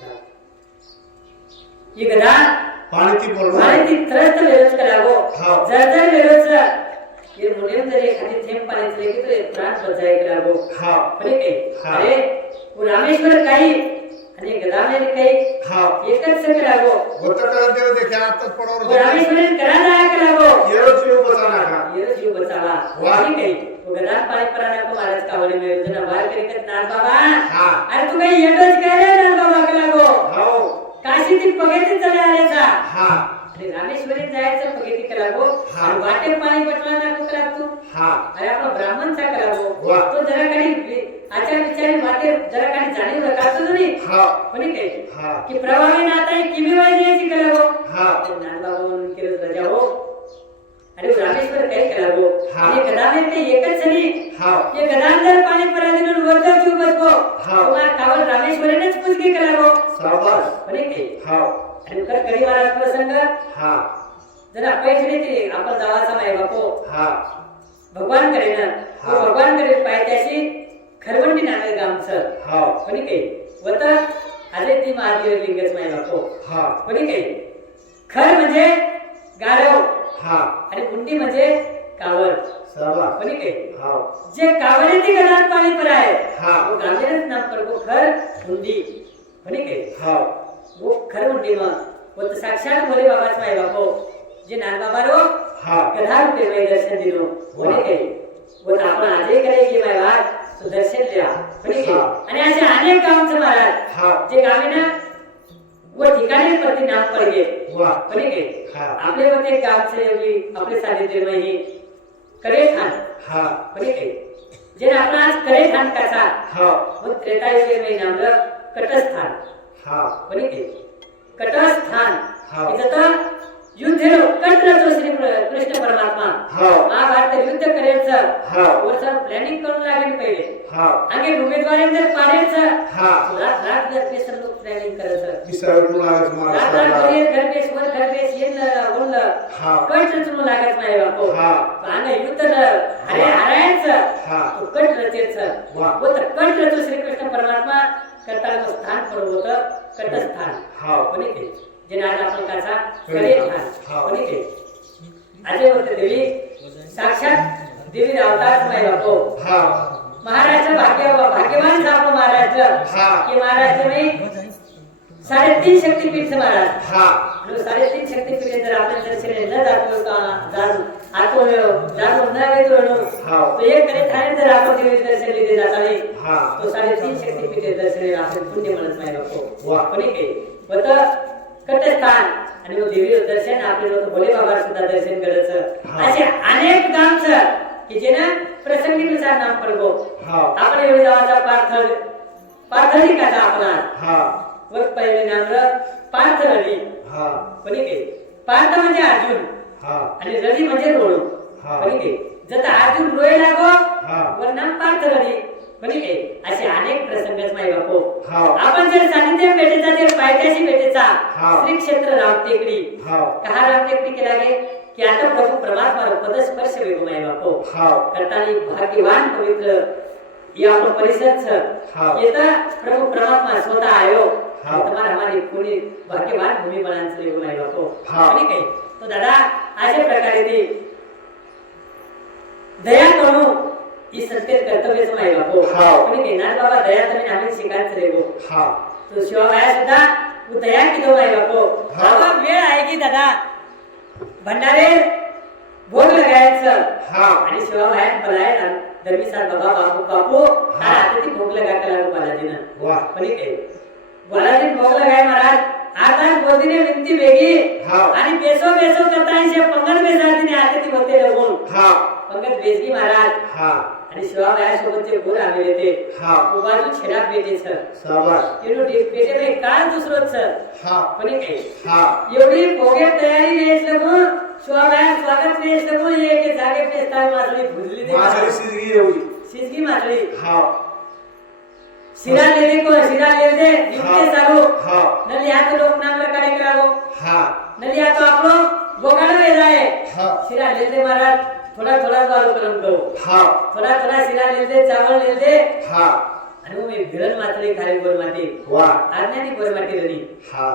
ये गदा पाणी ती पडलं पाणी ती त्रस्त वेरोच करावो हा. जर वेरोच ये मुनेम जर एखादी थेंब पाणी चले की तो प्राण बचाए करावो हा बरे के हा. अरे वो रामेश्वर काही आणि गदा में काही हा एकच से करावो गोत कर देव देखा आताच वो पडवर रामेश्वर करा जाया करावो येरो जीव बचाना का ये जीव बचावा वाह. ठीक है वो गदा पाणी पराना को महाराज कावडे में योजना बार करी कर नाथ बाबा हा अरे तू काही येडोच काय रे नाथ बाबा करावो हो काशी ती पगेती चले आले सा हा आणि रामेश्वरी जायचं पगेती करावो हा. आणि वाटे पाणी पटला ना को करा तू हा अरे आपला ब्राह्मणचा करावो वाह. तो जरा काही आचार विचारी वाटे जरा काही जाणीव रखातो नाही हा कोणी काही हा की प्रभावी नाता किमी वयाची करावो हा नाथ बाबा म्हणून केलं रजा हो अरे रामेश्वर काही करावो हा. हे गदामेर ते एकच नाही हा ये गदान जर पाणी पराधीन वरचा जीव बसको हा. तुम्हाला कावल रामेश्वरीनेच पूजकी करावो शाबास कोणी काही हा आणि कर कडी महाराज प्रसंग हा जरा पैठणी ते आपण जावाचा माय बापो हा भगवान करे ना हा. तो भगवान करे पायथ्याशी खरवंडी नावे गामचं हा कोणी काही वत अरे ती महादेव लिंगच माय बापो हा कोणी काही खर म्हणजे गाढव हा आणि हुंडी म्हणजे कावड शाबास कोणी काही हा जे कावडे ती गदान पाणी पर आहे हा. वो गांधीरच नाम पर वो खर हुंडी कोणी काही हा वो खर हुंडी मग वो तो साक्षात भोले बाबाच माय बापो जे नाथ बाबा रो हा कथा रूपे में दर्शन दिनो कोणी काही वो तो आपण आजही करेगी माय बात तो दर्शन लिया कोणी काही हा. आणि असे अनेक गावचे महाराज हा जे गावे ना वो ठिकाणी प्रति नाम पड गे वा कोणी काही हा आपले होते गावचे एवढी आपले सानिध्य में ही करे ठाण हा कोणी काही जे आपण आज करे ठाण कसा हा मग त्रेतायुगे में नामलं कटस्थान हा कोणी काही कटस्थान हा. इथं युद्ध कट रचो श्री कृष्ण परमात्मा हा महाभारत युद्ध करेलचं हा वरचं प्लॅनिंग करून लागेल पहिले हा आणि उमेदवारी जर पाडायचं हा रात रात घर पे सब लोग प्लॅनिंग करायचं विसरून लागत रात मला रात घर पे स्वर घर पे येन बोललं हा कट रचून लागत नाही बापो हा. अंग युद्ध अरे हरायचं हा तो कट रचेचं वा. वो तर कट रचो श्री कृष्ण परमात्मा करताना स्थान पर होतं कटस्थान हा कोणी काही जे आज आपण कसा करे ठाण हा. कोणी काही अजय होते देवी साक्षात देवी अवतार माय बापो हा महाराज भाग्यवान था आपको महाराज हा. कि महाराज में 3.5 शक्तिपीठ से महाराज हा 3.5 शक्तिपीठ जर आपण दर्शन न जातो का जाण आतो जाणून न येतो हा. तो एक करे ठाणे जर आपण देवी दर्शन लिहिले जात नाही हा तो 3.5 शक्तिपीठ दर्शन आपण पुण्य म्हणत नाही बापो वा. कोणी काही होत कटस्थान आणि मग देवी दर्शन आपले लोक भोले बाबा सुद्धा दर्शन करायचं हा. असे अनेक गावचं की जेना प्रसंगीनुसार नाम पडगो हा आपण एवढी जावाचा पार्थळी कसा आपला हा वर पहिले नाम पार्थळी हा कोणी काही पार्थ म्हणजे अर्जुन हा आणि रवी म्हणजे रोळू हा. कोणी काही जर अर्जुन रोय लागो हा. वर नाम पार्थळी कोणी काही असे अनेक प्रसंगच माय बापो हा. आपण जर सानिध्य भेटेचा ते पायथ्याशी भेटेचा हा. श्री क्षेत्र रामटेकडी हा कहा रामटेकडी केला गे की आता प्रभू परमात्मा पदस्पर्श वेगो माय बापो हा करतानी भाग्यवान पवित्र या आपलं परिसरच हा. येता प्रभू परमात्मा स्वतः आयो हा. तुम्हाला हमारी कोणी भाग्यवान भूमी बनांचं लेगो नाही बापो हा. आणि काही तो दादा अशा प्रकारे ती दया करू ही सत्य कर्तव्यच माई बापू हाव. कोणी घेणार बाबा दया तुम्ही आम्ही शिकायचं रे गो हा तो शिवाबाया सुद्धा तू दया किती माई बापू हाव. बाबा वेळ आहे की दादा भंडारे भोग लगायचं हा आणि शिवाबाया बोलाय धर्मीसार बाबा बापू बापू हा. आता ती भोग लगा कला बालाजीनं वा कोणी काही बालाजी भोग लगाय महाराज आता बोधीने विनती वेगी हाव. आणि बेसो बेसो करताय शे पंगत बेसातीने आता ती बोलते लगून हा पंगत बेसगी महाराज हा आणि शिवाबाया सोबत जे गुर आलेले ते हा बाजू छेडा बेटे सर शाबास तेनो पेटे में काल दुसरोच सर हा कोणी काही हा एवढी भोगे तयारी वेच लगून शिवाबाया स्वागत वेच लगून ये के जागे पेस्ताय मासळी भुजली दे मासळी शिजगी एवढी सिसगी मासळी हा शिरा लेने को शिरा ले दे निकले चालू हा नलिया तो लोग नाम लगा के लागो हा नलिया तो आप लोग बोगाड़ में जाए हा शिरा ले दे महाराज थोड़ा थोड़ा चालू कलम करो हा थोड़ा थोड़ा शिरा ले दे चावल ले दे हा आणि वो में भिरण मात्री खाली गोर माटी वा आज्ञानी गोर माटी रनी हा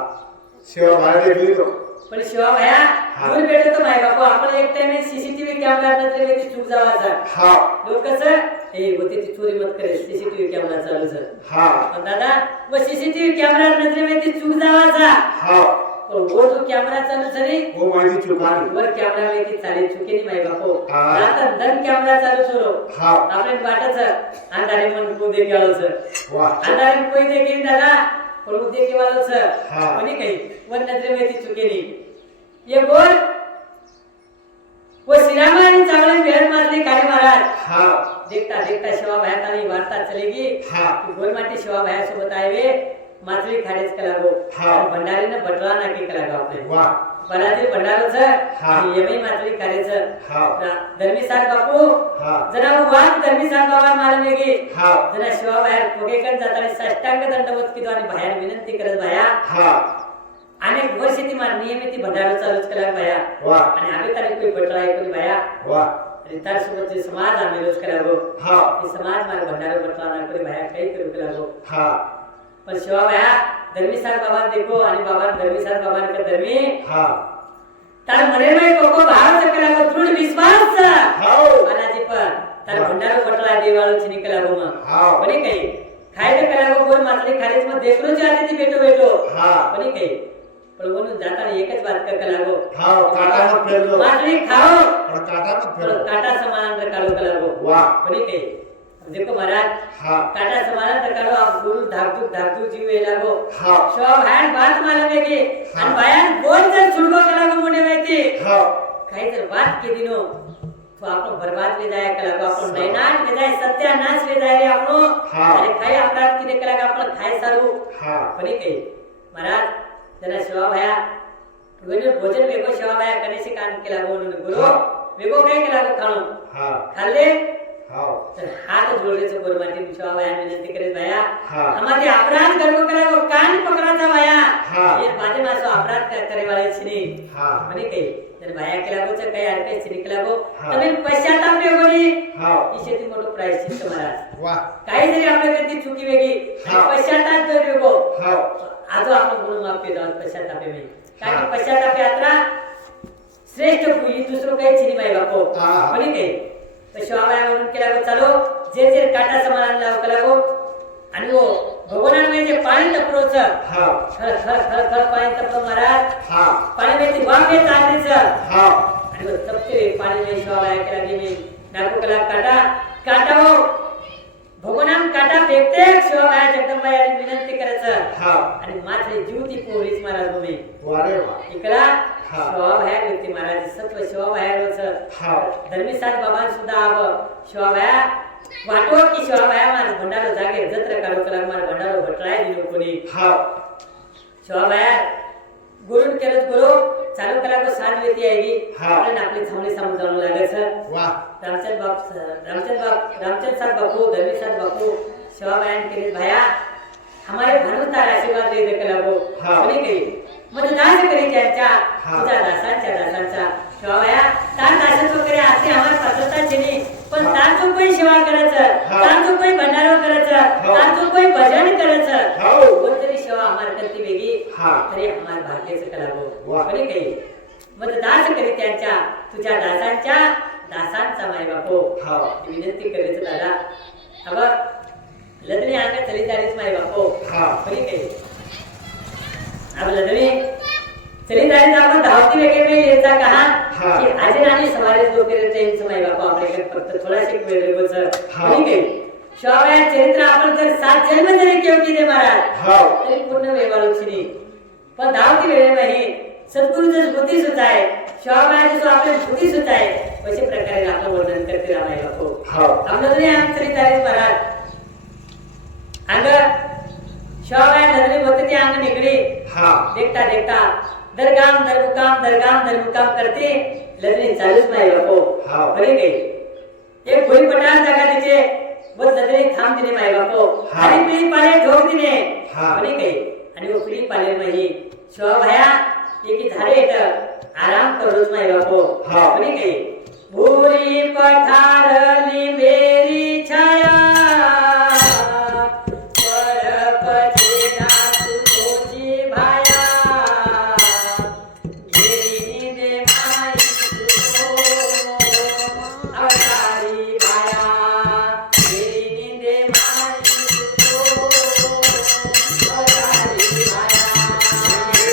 शिवा बाहेर देखली तो पण शिवा भया हा. दूर भेटतो तो माय बापू आपण एक टाइम सीसीटीव्ही कॅमेरा नंतर वेगळी चूक जावाचा हा लोक कसं हे होते ती चोरी मत करे सीसीटीव्ही कॅमेरा चालू सर हा पण दादा वो सीसीटीव्ही कॅमेरा नंतर वेगळी चूक जावाचा हा पण वो जो कॅमेरा चालू सरी वो माहिती चुकानी वर कॅमेरा वेगळी चाली चुकीनी माय बापू हा. आता दन कॅमेरा चालू सोरो हा આપણે વાટે છે અંધારે મન કો દેખી આલો છે वा અંધારે કોઈ દેખી દાદા પણ હું દેખી વાળો છે હા. કોની કઈ વન નજરે મેથી ચૂકેલી ये बोल वो श्रीरामानी चावले बेहद मारली काळे महाराज हा देखता देखता शिवा भयातानी वार्ता चलेगी हा गोल माटी शिवा भया सोबत आवे मातली खाडेच कलागो हा. भंडारीने बटला नाकी कलागो आपले वा बलाजी भंडारो छ हा. यमी मातली काढे छ हा धर्मीसार बापू हा जरा वाद धर्मीसार बाबा मालमेगी हा जरा शिवा बाहेर पोगेकन जाताना साष्टांग दंडवत कितो आणि बाहेर विनंती करत भाया हा अनेक वर्ष ती मान नियमित भंडारो चालूच केला भाया वा आणि आम्ही तारीख कोई बटला आहे कोणी भाया वा आणि तार सोबत जे समाज आम्ही रोज करागो हा ते समाज मार भंडारो बटला ना कोणी भाया काही करू करागो हा पण शिवा भाया धर्मीसार बाबा देखो आणि बाबा धर्मीसार बाबा का धर्मी हा तार मरे में कोको भाव से करागो दृढ़ विश्वास छ हाओ बालाजी पर तार भंडारो बटला देवाळो ची निकलागो म हाओ कोणी काही खायचं करागो कोण मात्र खारीच मध्ये देखरो जाते ती बेटो बेटो हा कोणी काही पण म्हणून जाताना एकच बात का लागो हाओ काटा मत फेर लो मात्री खाओ पण काटा मत फेर लो काटा समान रकालो कलागो वा कोणी काही देखो महाराज हा काटा समान रकालो आप गुरु धाकधूक जीव ये लागो हा शव हॅन बात मालूम की हा. आणि बायान बोल जर छुडको कलागो मोने माहिती हा काही जर बात के दिनो तो आपण बर्बाद ले जाए कलागो आपण नैनाट ले जाए सत्यानाश ले जाए रे आपनो हा. अरे काही अपराध किने कलागो आपण खाय सारू हा कोणी काही महाराज जरा शिवा भया वेगळे भोजन वेगो शिवा भया कनेसे कान केला बोलून गुरु वेगो काय केला गो खाणो हा खाल्ले हाओ तर हात जोडलेचं गोरमाटी शिवा भया विनंती करे भया हा. हमारे अपराध करको करा गो कान पकडाचा भया हा. ये बाजे मासो अपराध करे वाले छिनी हा म्हणे काही तर भया केला गो काही अडके छिनी केला गो हा. तुम्ही पश्चाताप वेगोनी हाओ इशे ती मोठो प्रायश्चित्त महाराज वा काही जरी आपल्याकडे ती चुकी वेगळी हा. पश्चाताप जर वेगो हाओ आजो आपण गुरु माफ के जाऊन पश्चातापे में हाँ। कारण पश्चाताप यात्रा श्रेष्ठ हुई दूसरो काही चिनी माई बापो हाँ। म्हणे काही तर शिवाबाया म्हणून केला गो चालो जे जे काटा समान लाव केला गो आणि वो भगवानाने जे पाणी तपरोच हाओ खळ खळ खळ खळ पाणी तपलो महाराज हा पाणी में ती वाफ येत आलीच हाओ आणि वो तपते पाणी में शिवाबाया केला की मी नाको केला काटा हो भगवान काटा फेकते शिवाबाया जगदंबा यांनी विनंती करायचं हा आणि माझे जीवती पोरीच महाराज तुम्ही वारे वा इकला हा. शिवाबाया व्यक्ती महाराज सत्व शिवाबाया रोज हा धर्मीसार बाबा सुद्धा आव शिवाबाया वाटो की शिवाबाया माझ भंडारो जागे जत्र काढो कला माझ भंडारो भटलाय दिलो कोणी हाओ शिवाबाया गुरुन करत गुरु चालू कला को साथ व्यक्ती आएगी हा. आपण आपली थांबली समजावून लागेल वा रामचंद साहब बापू धर्मीसार बापू शिवाबायान केले भाया हमारे भगवंता आशीर्वाद ले दे लागो हा. कोणी काही मतदान करी त्यांच्या हा. तुझ्या दासांच्या शिवाबाया तार दासांचं करे असे आम्हाला पात्रता छेनी पण हा. तारचं कोई सेवा करायचं हा. तारचं कोई भंडारो करायचं हा. तारचं कोई भजन करायचं हाओ कोणतरी सेवा आम्हाला करते वेगळी हा. तरी आम्हाला भाग्याचं कलागो वा. कोणी काही मतदान करी त्यांच्या तुझ्या दासांच्या दासांचा माय बापो हा विनंती करायचं दादा अबा लदनी अंग चली जालीच माय बापो हा बरी काही अब लदनी चली जालीच आपण धावती वगैरे नाही यायचा कहा हा. की आज आणि सवारी दोघे त्यांचं माय बापो आपल्याकडे फक्त थोडाशे वेळ बसर हा. बरी काही शिवाय चरित्र आपण जर 7 जन्म जरी केवती दे महाराज हा तरी पूर्ण वेवाळूची नाही पण धावती वेळेमध्ये सद्गुरूचं बुद्धी सुद्धा आहे शिवाय जो आपल्या बुद्धी सुद्धा आहे अशा प्रकारे आपण वर्णन करते रामाय बापो हा आपल्याला आम चरित आहे महाराज अंग शिवाय नजरे होते ते अंग निकड़ी हा देखता देखता दरगाम दरमुकाम करते लजनी चालूच माय बापो हा. बरी गई एक भोई पटार जागा तिचे वो नजरे थांब दिने माय बापो हा. आणि पिढी पाले ठोक दिने हा. बरी गई आणि वो पिढी पाले मही शिवा भया एकी झाडे येत आराम करूच माय बापो हा. बरी गई भूरी पठारली मेरी छाया परपचेना तुझी भाया घेरी दे माई तुझो अवतारी भाया घेरी दे माई तुझो अवतारी भाया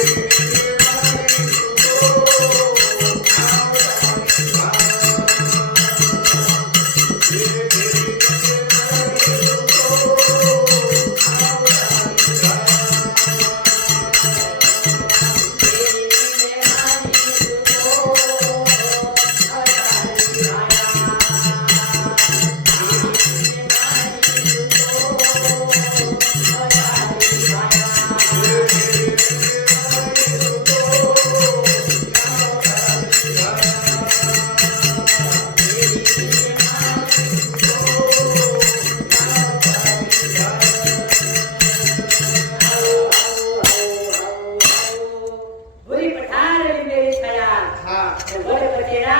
बुरी पठारली मेरी छाया हा वर पचेना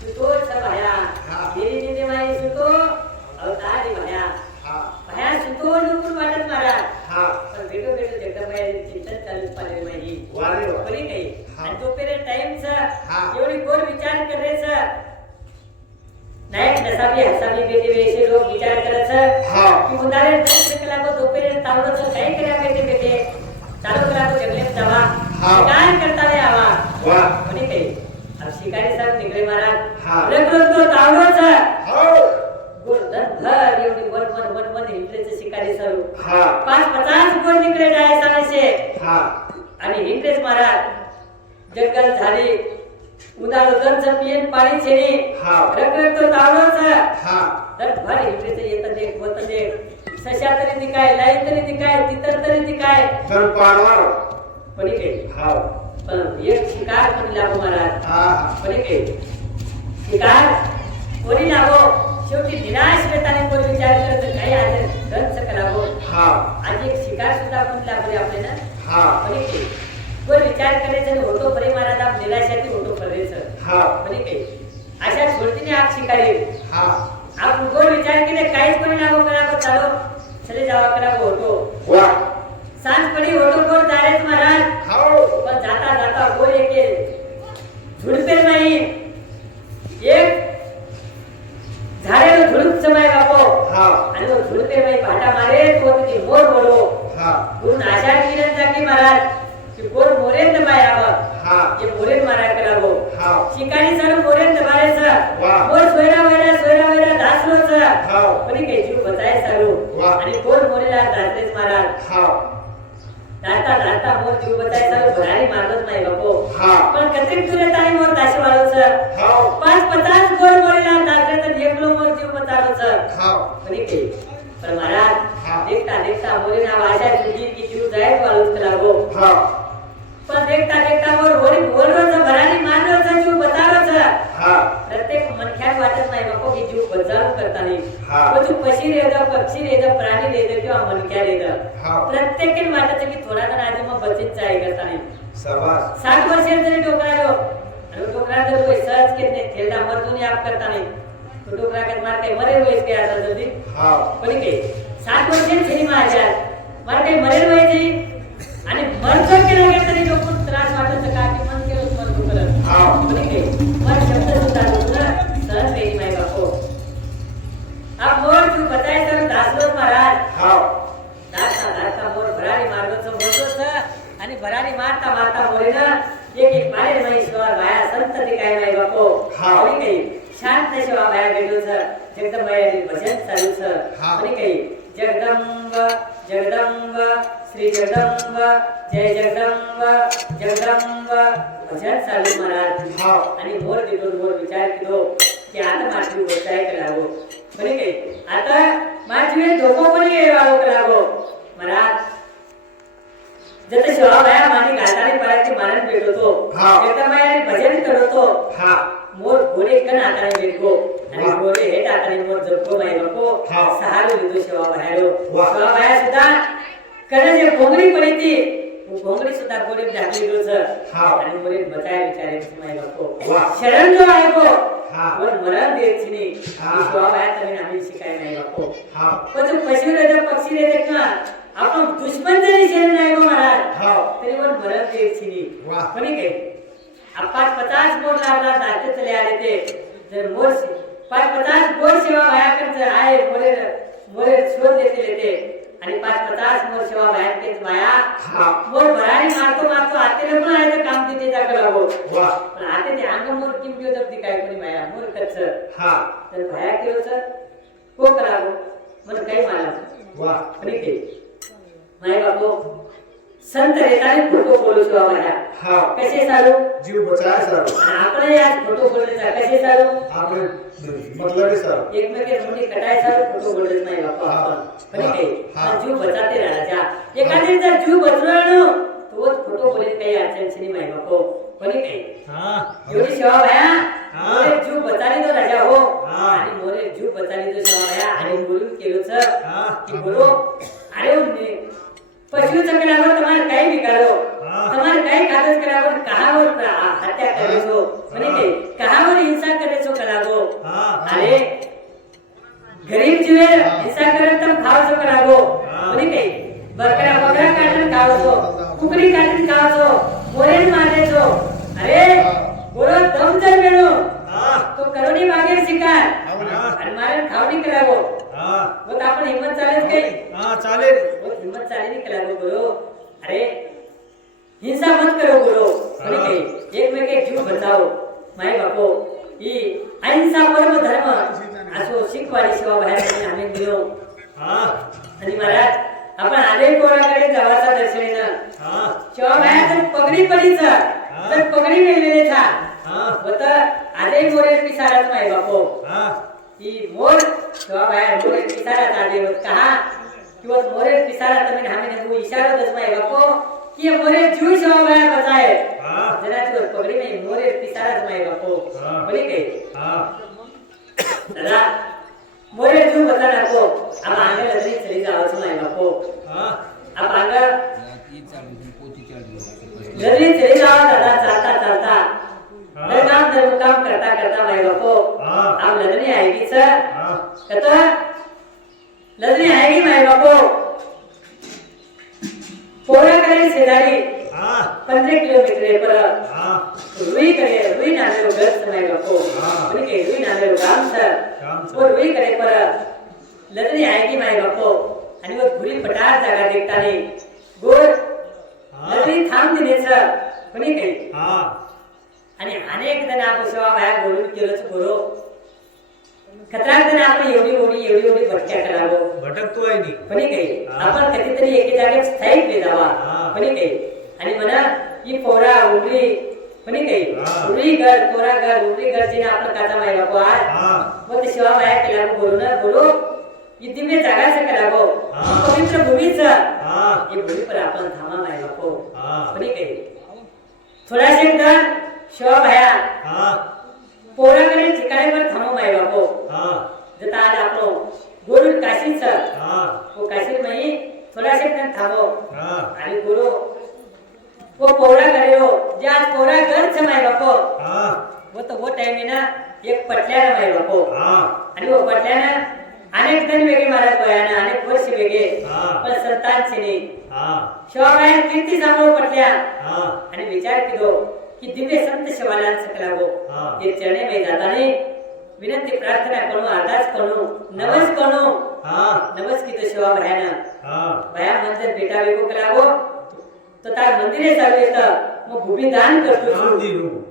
सुतो छभाया हा. घेरी दे माई सुतो अवतारी भाया हा भाया सुतो नुकुर वाटत महाराज हा पण भेटो जगदंबाई चिंतन चालू पाले माही वारे वा. बरी काही हा. आणि तो पेरे टाइम चा हा. एवढी गोल विचार करायचं नाही नसावी हसावी बेटे वेशे लोक विचार करायचं हा. की उदाहरण दर्शक कला को दोपेरे तावडचं काही करा बेटे बेटे चालू करा तो जंगलेत जावा हा. शिकार करता रे आवा वा बरी काही अब शिकारी साहेब निघले हा. महाराज रखरख तो तावडचं हो गोरधन भर एवढी वन हिंडलेचे शिकारी साहेब हा 50 गोड निघले जाय सांगायचे हा आणि हिंद्रेश महाराज जंगल झाली उदालो दर जमियन पाणी छेनी हा. रखरख तो तावडच हा तर भर हिंद्रेच येत देख होत देख सशा तरी दिकाय लाई तरी दिकाय तितर तरी दिकाय तर पारवार पडी के हा पण एक शिकार कोणी लागो महाराज हा पडी के शिकार कोणी लागो शेवटी निराश वेताने कोण विचार करत काही आज दंच करावो हा आज एक शिकार सुद्धा कोणी लागले आपल्याला हा बरे काही कोण विचार करायचं आणि होतो परे महाराज आप निराशाती होतो परेचं हा बरे काही अशा सोडतीने आप शिकारे हा आप गोड विचार केले काहीच कोणी लागो करावं चालो चले जावा करावं होतो वा सांज पडी होतो कोण जारेच महाराज हो पण जाता जाता गोड एक झुडपे नाही एक झाडे झुडप समय बापो हा आणि वो झुडपे नाही भाटा मारे तो ती मोर बोलो हा गुरु आषाढ किरण जाकी महाराज की कोण मोरेन दबाय आवा हा ये मोरेन मारा करावो हा शिकारी सर मोरेन दबारे सर वा. मोर सोयरा वैरा दासलो सर हा कोणी काही जीव बचाय सारू वा. आणि कोण मोरेला दासलेच महाराज हा दाता मोर जीव बचाय सारू भरारी मारलोच नाही बापो हा पण कत्रिक तुरे ताई मोर दाशी वाळो सर हा 50 गोल मोरेला दासले तर एकलो मोर जीव बचालो सर हा कोणी काही पर महाराज हा. देखता देखता मोरेना भाषा तुझी की जीव जाय वाळूच लागो हा पण देखता देखता मोर वरी बोलरोच भरारी मारलोच जीव बचालोच हा प्रत्येक मनख्यात वाटत नाही बापो की जीव बचाव करता नाही हा. पण तू पशी रेद पक्षी रेद प्राणी रेद किंवा मनख्या रेद हा. प्रत्येक वाटत की थोडा जण आधी मग बचित जाय करता नाही शाबास 60 वर्ष जरी टोकरायो आणि टोकरा जर कोई सहज के ने थेलडा मरदुनी आप करता नाही तो टोकरा के मार के मरे हुए इसके आता जल्दी हा कोणी के 60 वर्ष छेनी महाराज मार के मरे हुए जी आणि मरतो केला गेला तरी लोकं त्रास वाटत का की मन केलं मन करत हा कोणी के मर शब्द सुद्धा दुसरा सहज महाराज हाव नाचता नाचता मोर भरारी मारगोचं बोलतोच आणि भरारी मारता मारता मोरेनं एक एक पारे नाही शिवा बाया संतती काय नाही बापो हा. आणि काही शांत शिवा बाया भेटू सर जगदंबाई भजन चालू सर हा. आणि काही जगदंब जगदंब श्री जगदंब जय जगदंब जगदंब भजन चालू महाराज हा. आणि मोर तिथून मोर विचार केलो की आता माझी गोष्ट आहे करावं म्हणे काही आता माझी वेळ धोको पण येवावं करावं महाराज जत शिवा बाया मानी गाताने पराची मानन भेटतो हा. जगदंबाई भजन करतो हा मोर घोडे कण हाताने भेटतो आणि वा. घोडे हे हाताने मोर जपतो माई बापो हा. सहारो लिहितो शिवा बाहेरो वा. शिवा बाया सुद्धा कण जे भोंगडी पडी ती भोंगडी सुद्धा घोडे ढाकली सर हा. आणि मोरे बचाय विचारे माई बापो वा. शरण जो आहे को हा. वर मरण द्यायची नाही हा. शिवा बाया तरी आम्ही शिकाय नाही बापो हा पण पशु रे पक्षी रे का आपण दुश्मन जरी शरण नाही गो महाराज हाव तरी वर मरण द्यायची नाही वा. कोणी काय आपण 50 मोर लावला दाते चले आले ते जर मोर 50 मोर सेवा भाया करते आहे मोरे मोरे शोध देते लेते आणि 50 मोर सेवा भाया करते भाया हा मोर भरारी मारतो मारतो आते पण आहे तर काम तिथे जागा लागो वा पण आते ते अंग मोर किंपियो तर ती काय कोणी भाया मोर कच्च हा तर भाया केलो सर को करावं मन काही माला वा आणि ते माय बापू संत रेताने फोटो बोलू शिवा भाया हा कसे चालू जीव बचाया सर आपण याच फोटो बोलण्याचा कसे चालू आपले मतलब है सर एकमेके मुंडी कटाय चालू फोटो बोलत नाही बापा हा. आपण पण काही हा. जीव बचाते राहायचा एखादी जर जीव बचवणं तोच फोटो बोलत काही अडचण नाही बापो पण काही हां एवढी सेवा भाया हा. मोरे जीव बचाली तो राजा हो हा. आणि मोरे जीव बचाली तो सेवा भाया आणि बोलून केलो सर हा. की बोलो अरे पशु चक्रावर तुम्हारे काही बिगाड़ो हाँ। तुम्हारे काही कागज करावर कहावर हत्या करे सो म्हणे काही कहावर हिंसा करे सो करागो हाँ। अरे गरीब जीवे हिंसा करे तम खाव सो करागो हाँ। म्हणे काही बकरा बकरा काटन खाव सो कुकड़ी काटन खाव सो मोरेन मारे सो अरे बोलो दम जर मेलो हां तो करोनी मागे शिकार हां आणि मारे खावणी करागो हां मग आपण हिम्मत चालेल काही हां चालेल बहुत हिम्मत चाली नहीं करा बोलो अरे हिंसा मत करो बोलो कोणी काही एकमेके जीव बचाओ माय बापो ही अहिंसा परम धर्म असो शिकवाडी सेवा बाहेर आम्ही दिलो हां आणि महाराज आपण आले कोणाकडे जावाचा दर्शनेनं हां सेवा बाहेर तर पगडी पडीच तर पगडी मिळलेले था हां होत आले मोरे पिसारात माय बापो हां ही मोर सेवा बाहेर मोरे पिसारात आले होत कहा किंवा मोरे पिसारा तमें हमें वो इशारा दसमाए बापो कि ये मोरे जीव सेवा भाया बचाए हां जरा तो पगड़ी में मोरे पिसारा दसमाए बापो हाँ। बोले के हां दादा मोरे जीव बचा रखो अब आगे लदरी चली जाओ समाए बापो हां अब आगे लदरी चली जाओ दादा चलता चलता दर काम करता करता भाई बापो हाँ। अब लदरी आएगी सर हां कहता लदरी आएगी भाई बापो पोरा करे शेजारी हां 15 किलोमीटर पर हां रुई करे रुई नामे रो घर समय बापो हाँ। बोले के रुई नामे रो गाम सर गाम सर। वो रुई करे पर लदरी आएगी माय बापो आणि वो घुरी पटार जागा देखता नाही गोर हाँ। लदरी थांब दिने सर कोणी काही हां आणि अनेक जण आपण सेवा बाहेर बोलून केलंच बरो कतराक जण आपण एवढी भटक्या करावं भटकतो आहे नी कोणी काही हाँ। आपण कधीतरी एके जागेत स्थायिक ले जावा हाँ। कोणी काही आणि म्हणा ही पोरा उरली कोणी काही हाँ। उरली घर पोरा घर उरली घर जिने आपण काचा माय बापू आज हां मग ते शिवा माया केला बोलू ना बोलो ही दिव्य जागा से करावो हाँ। पवित्र भूमीच हां हे भूमी पर आपण थांबा माय बापू हाँ। कोणी काही थोडाशे धन शिवा भाया हां पोराकडे ठिकाणी पर थांबा माय बापू हां जता आज आपण गोरु काशीच हां वो काशी में थोडाशे धन थांबो हां आणि गुरु वो पोरा करे हो ज्या पोरा घर से माय बापो हां वो टाइम में ना एक पटल्या माय बापो हां आणि वो पटल्याना अनेक जण वेगळे महाराज बयाना अनेक वर्ष वेगळे हाँ। पण संतांचे नाही हां शिवाबाया कीर्ती सांगो पटल्या हां आणि विचार केलो की दिव्य संत शिवाला सकलागो हाँ। ये चरणे में जाता नहीं विनंती प्रार्थना करू अरदास करू नवस करू नवस की तो शिवा भयानं भया मंदिर बेटा वेगो लागो तो तार मंदिरे चालू येतं मग भूमी दान करतो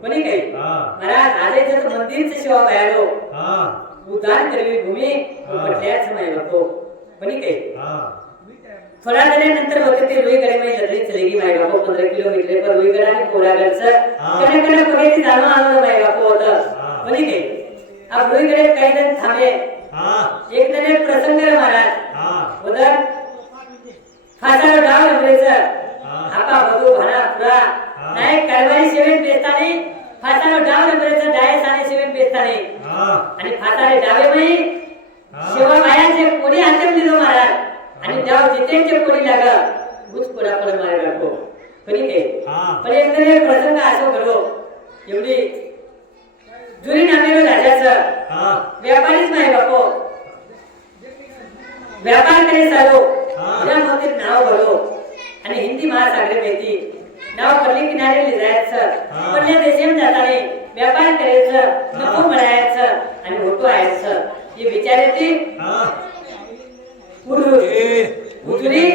कोणी काही महाराज आले तर मंदिरचे शिवा भयालो उदान करवी भूमी पटल्याच माय बापो कोणी काही थोड़ा दिन नंतर होते ते रुईगडे में लढली चलेगी माय बापो 15 किलोमीटर पर रुईगड आणि कोरागडचं कडे कडे पगेती जाणं आलं माय बापो होतं कोणी काही अब रुईगडे काही जण थांबे एक जण एक प्रसंग रे महाराज उधर फासार डाव रमरेचं आपा बदू भरा पुरा नाही कारवाई सेवेत बेस्तानी फासार डाव रमरेचं डायस आणि सेवेत बेस्तानी आणि फासारे डावे मै शिवा बायाचे कोणी अंतिम दिलो महाराज आणि डाव जितेचे कोणी लागा बुच कोडा पण मारे राखो कोणी काही पण एक प्रसंग असो घडो एवढी जुरी नामेलो राजाचं व्यापारीच नाही बापो व्यापार करे चालो या मध्ये नाव भरो आणि हिंदी महासागर मेती नाव पल्ली किनारे ले जायचं पल्ल्या देशेम जाताने व्यापार करायचं नफो मिळायचं आणि मोठो यायचं हे विचार येते उजरी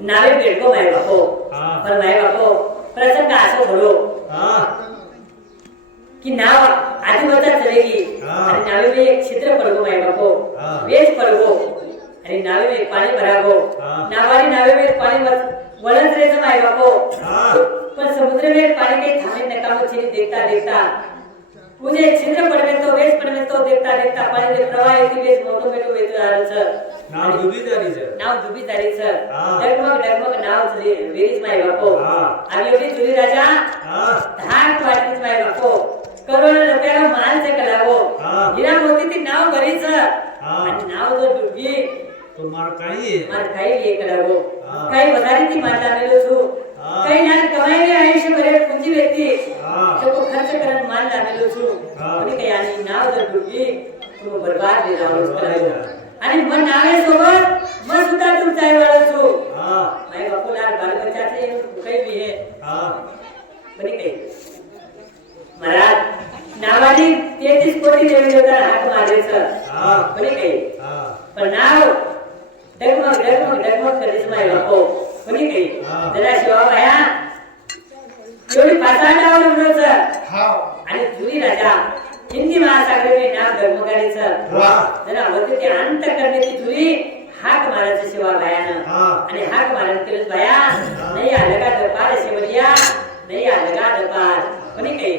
नावे बेडको माय बापो पण माय बापो प्रसंग असो घडो की नाव आजूबाजूला चलेगी आणि नावे में एक छिद्र पडगो माय बापो वेश पडगो आणि नावे में पाणी भरागो नावारी नावे में पाणी वळत रेचं माय बापो पण समुद्र में पानी के थामे नकामो चिनी देखता देखता मुझे छिद्र पड़वे तो वेश पड़वे तो देखता देखता पानी के प्रवाह येती वेश मोठो मेठो वेतो आरच नाव डुबी जारीच डगमग नाव चली वेरीच माय बापो आम्ही एवढी जुली राजा धाक वाटलीच माय बापो करोड रुपयाला माल से कलावो हिरा मोती ती नाव भरीच आणि नाव जो डुबी तो मार काही ये कलावो काही વધારે ती माल लावेलो छु काही ना कमाई आयुष्य भरे पूंजी व्यक्ती तो खर्च करन माल लावेलो छु आणि काही आणि नाव जर डुबली तो बर्बाद दे जावोच करायला आणि मन नावे सोबत मन सुद्धा तुमचा वाळो छु माय बापूला बाल बच्चाचे काही भी है बनी काही महाराज नावानी 33 कोटी देवी देवता हात मारायचं बनी काही पण नाव डगमग कधीच माय बापो कोणी काही जरा शिवा बाया एवढी पाचाडावर उडवचं आणि जुरी राजा हिंदी महासागर में नाव डगमगाडीचं जरा होते ते अंत करण्याची जुरी हाक मारायचं शिवा बायानं आणि हाक मारण केलं बाया नाही आलं का दरबार शेवलिया नाही आलं का दरबार कोणी काही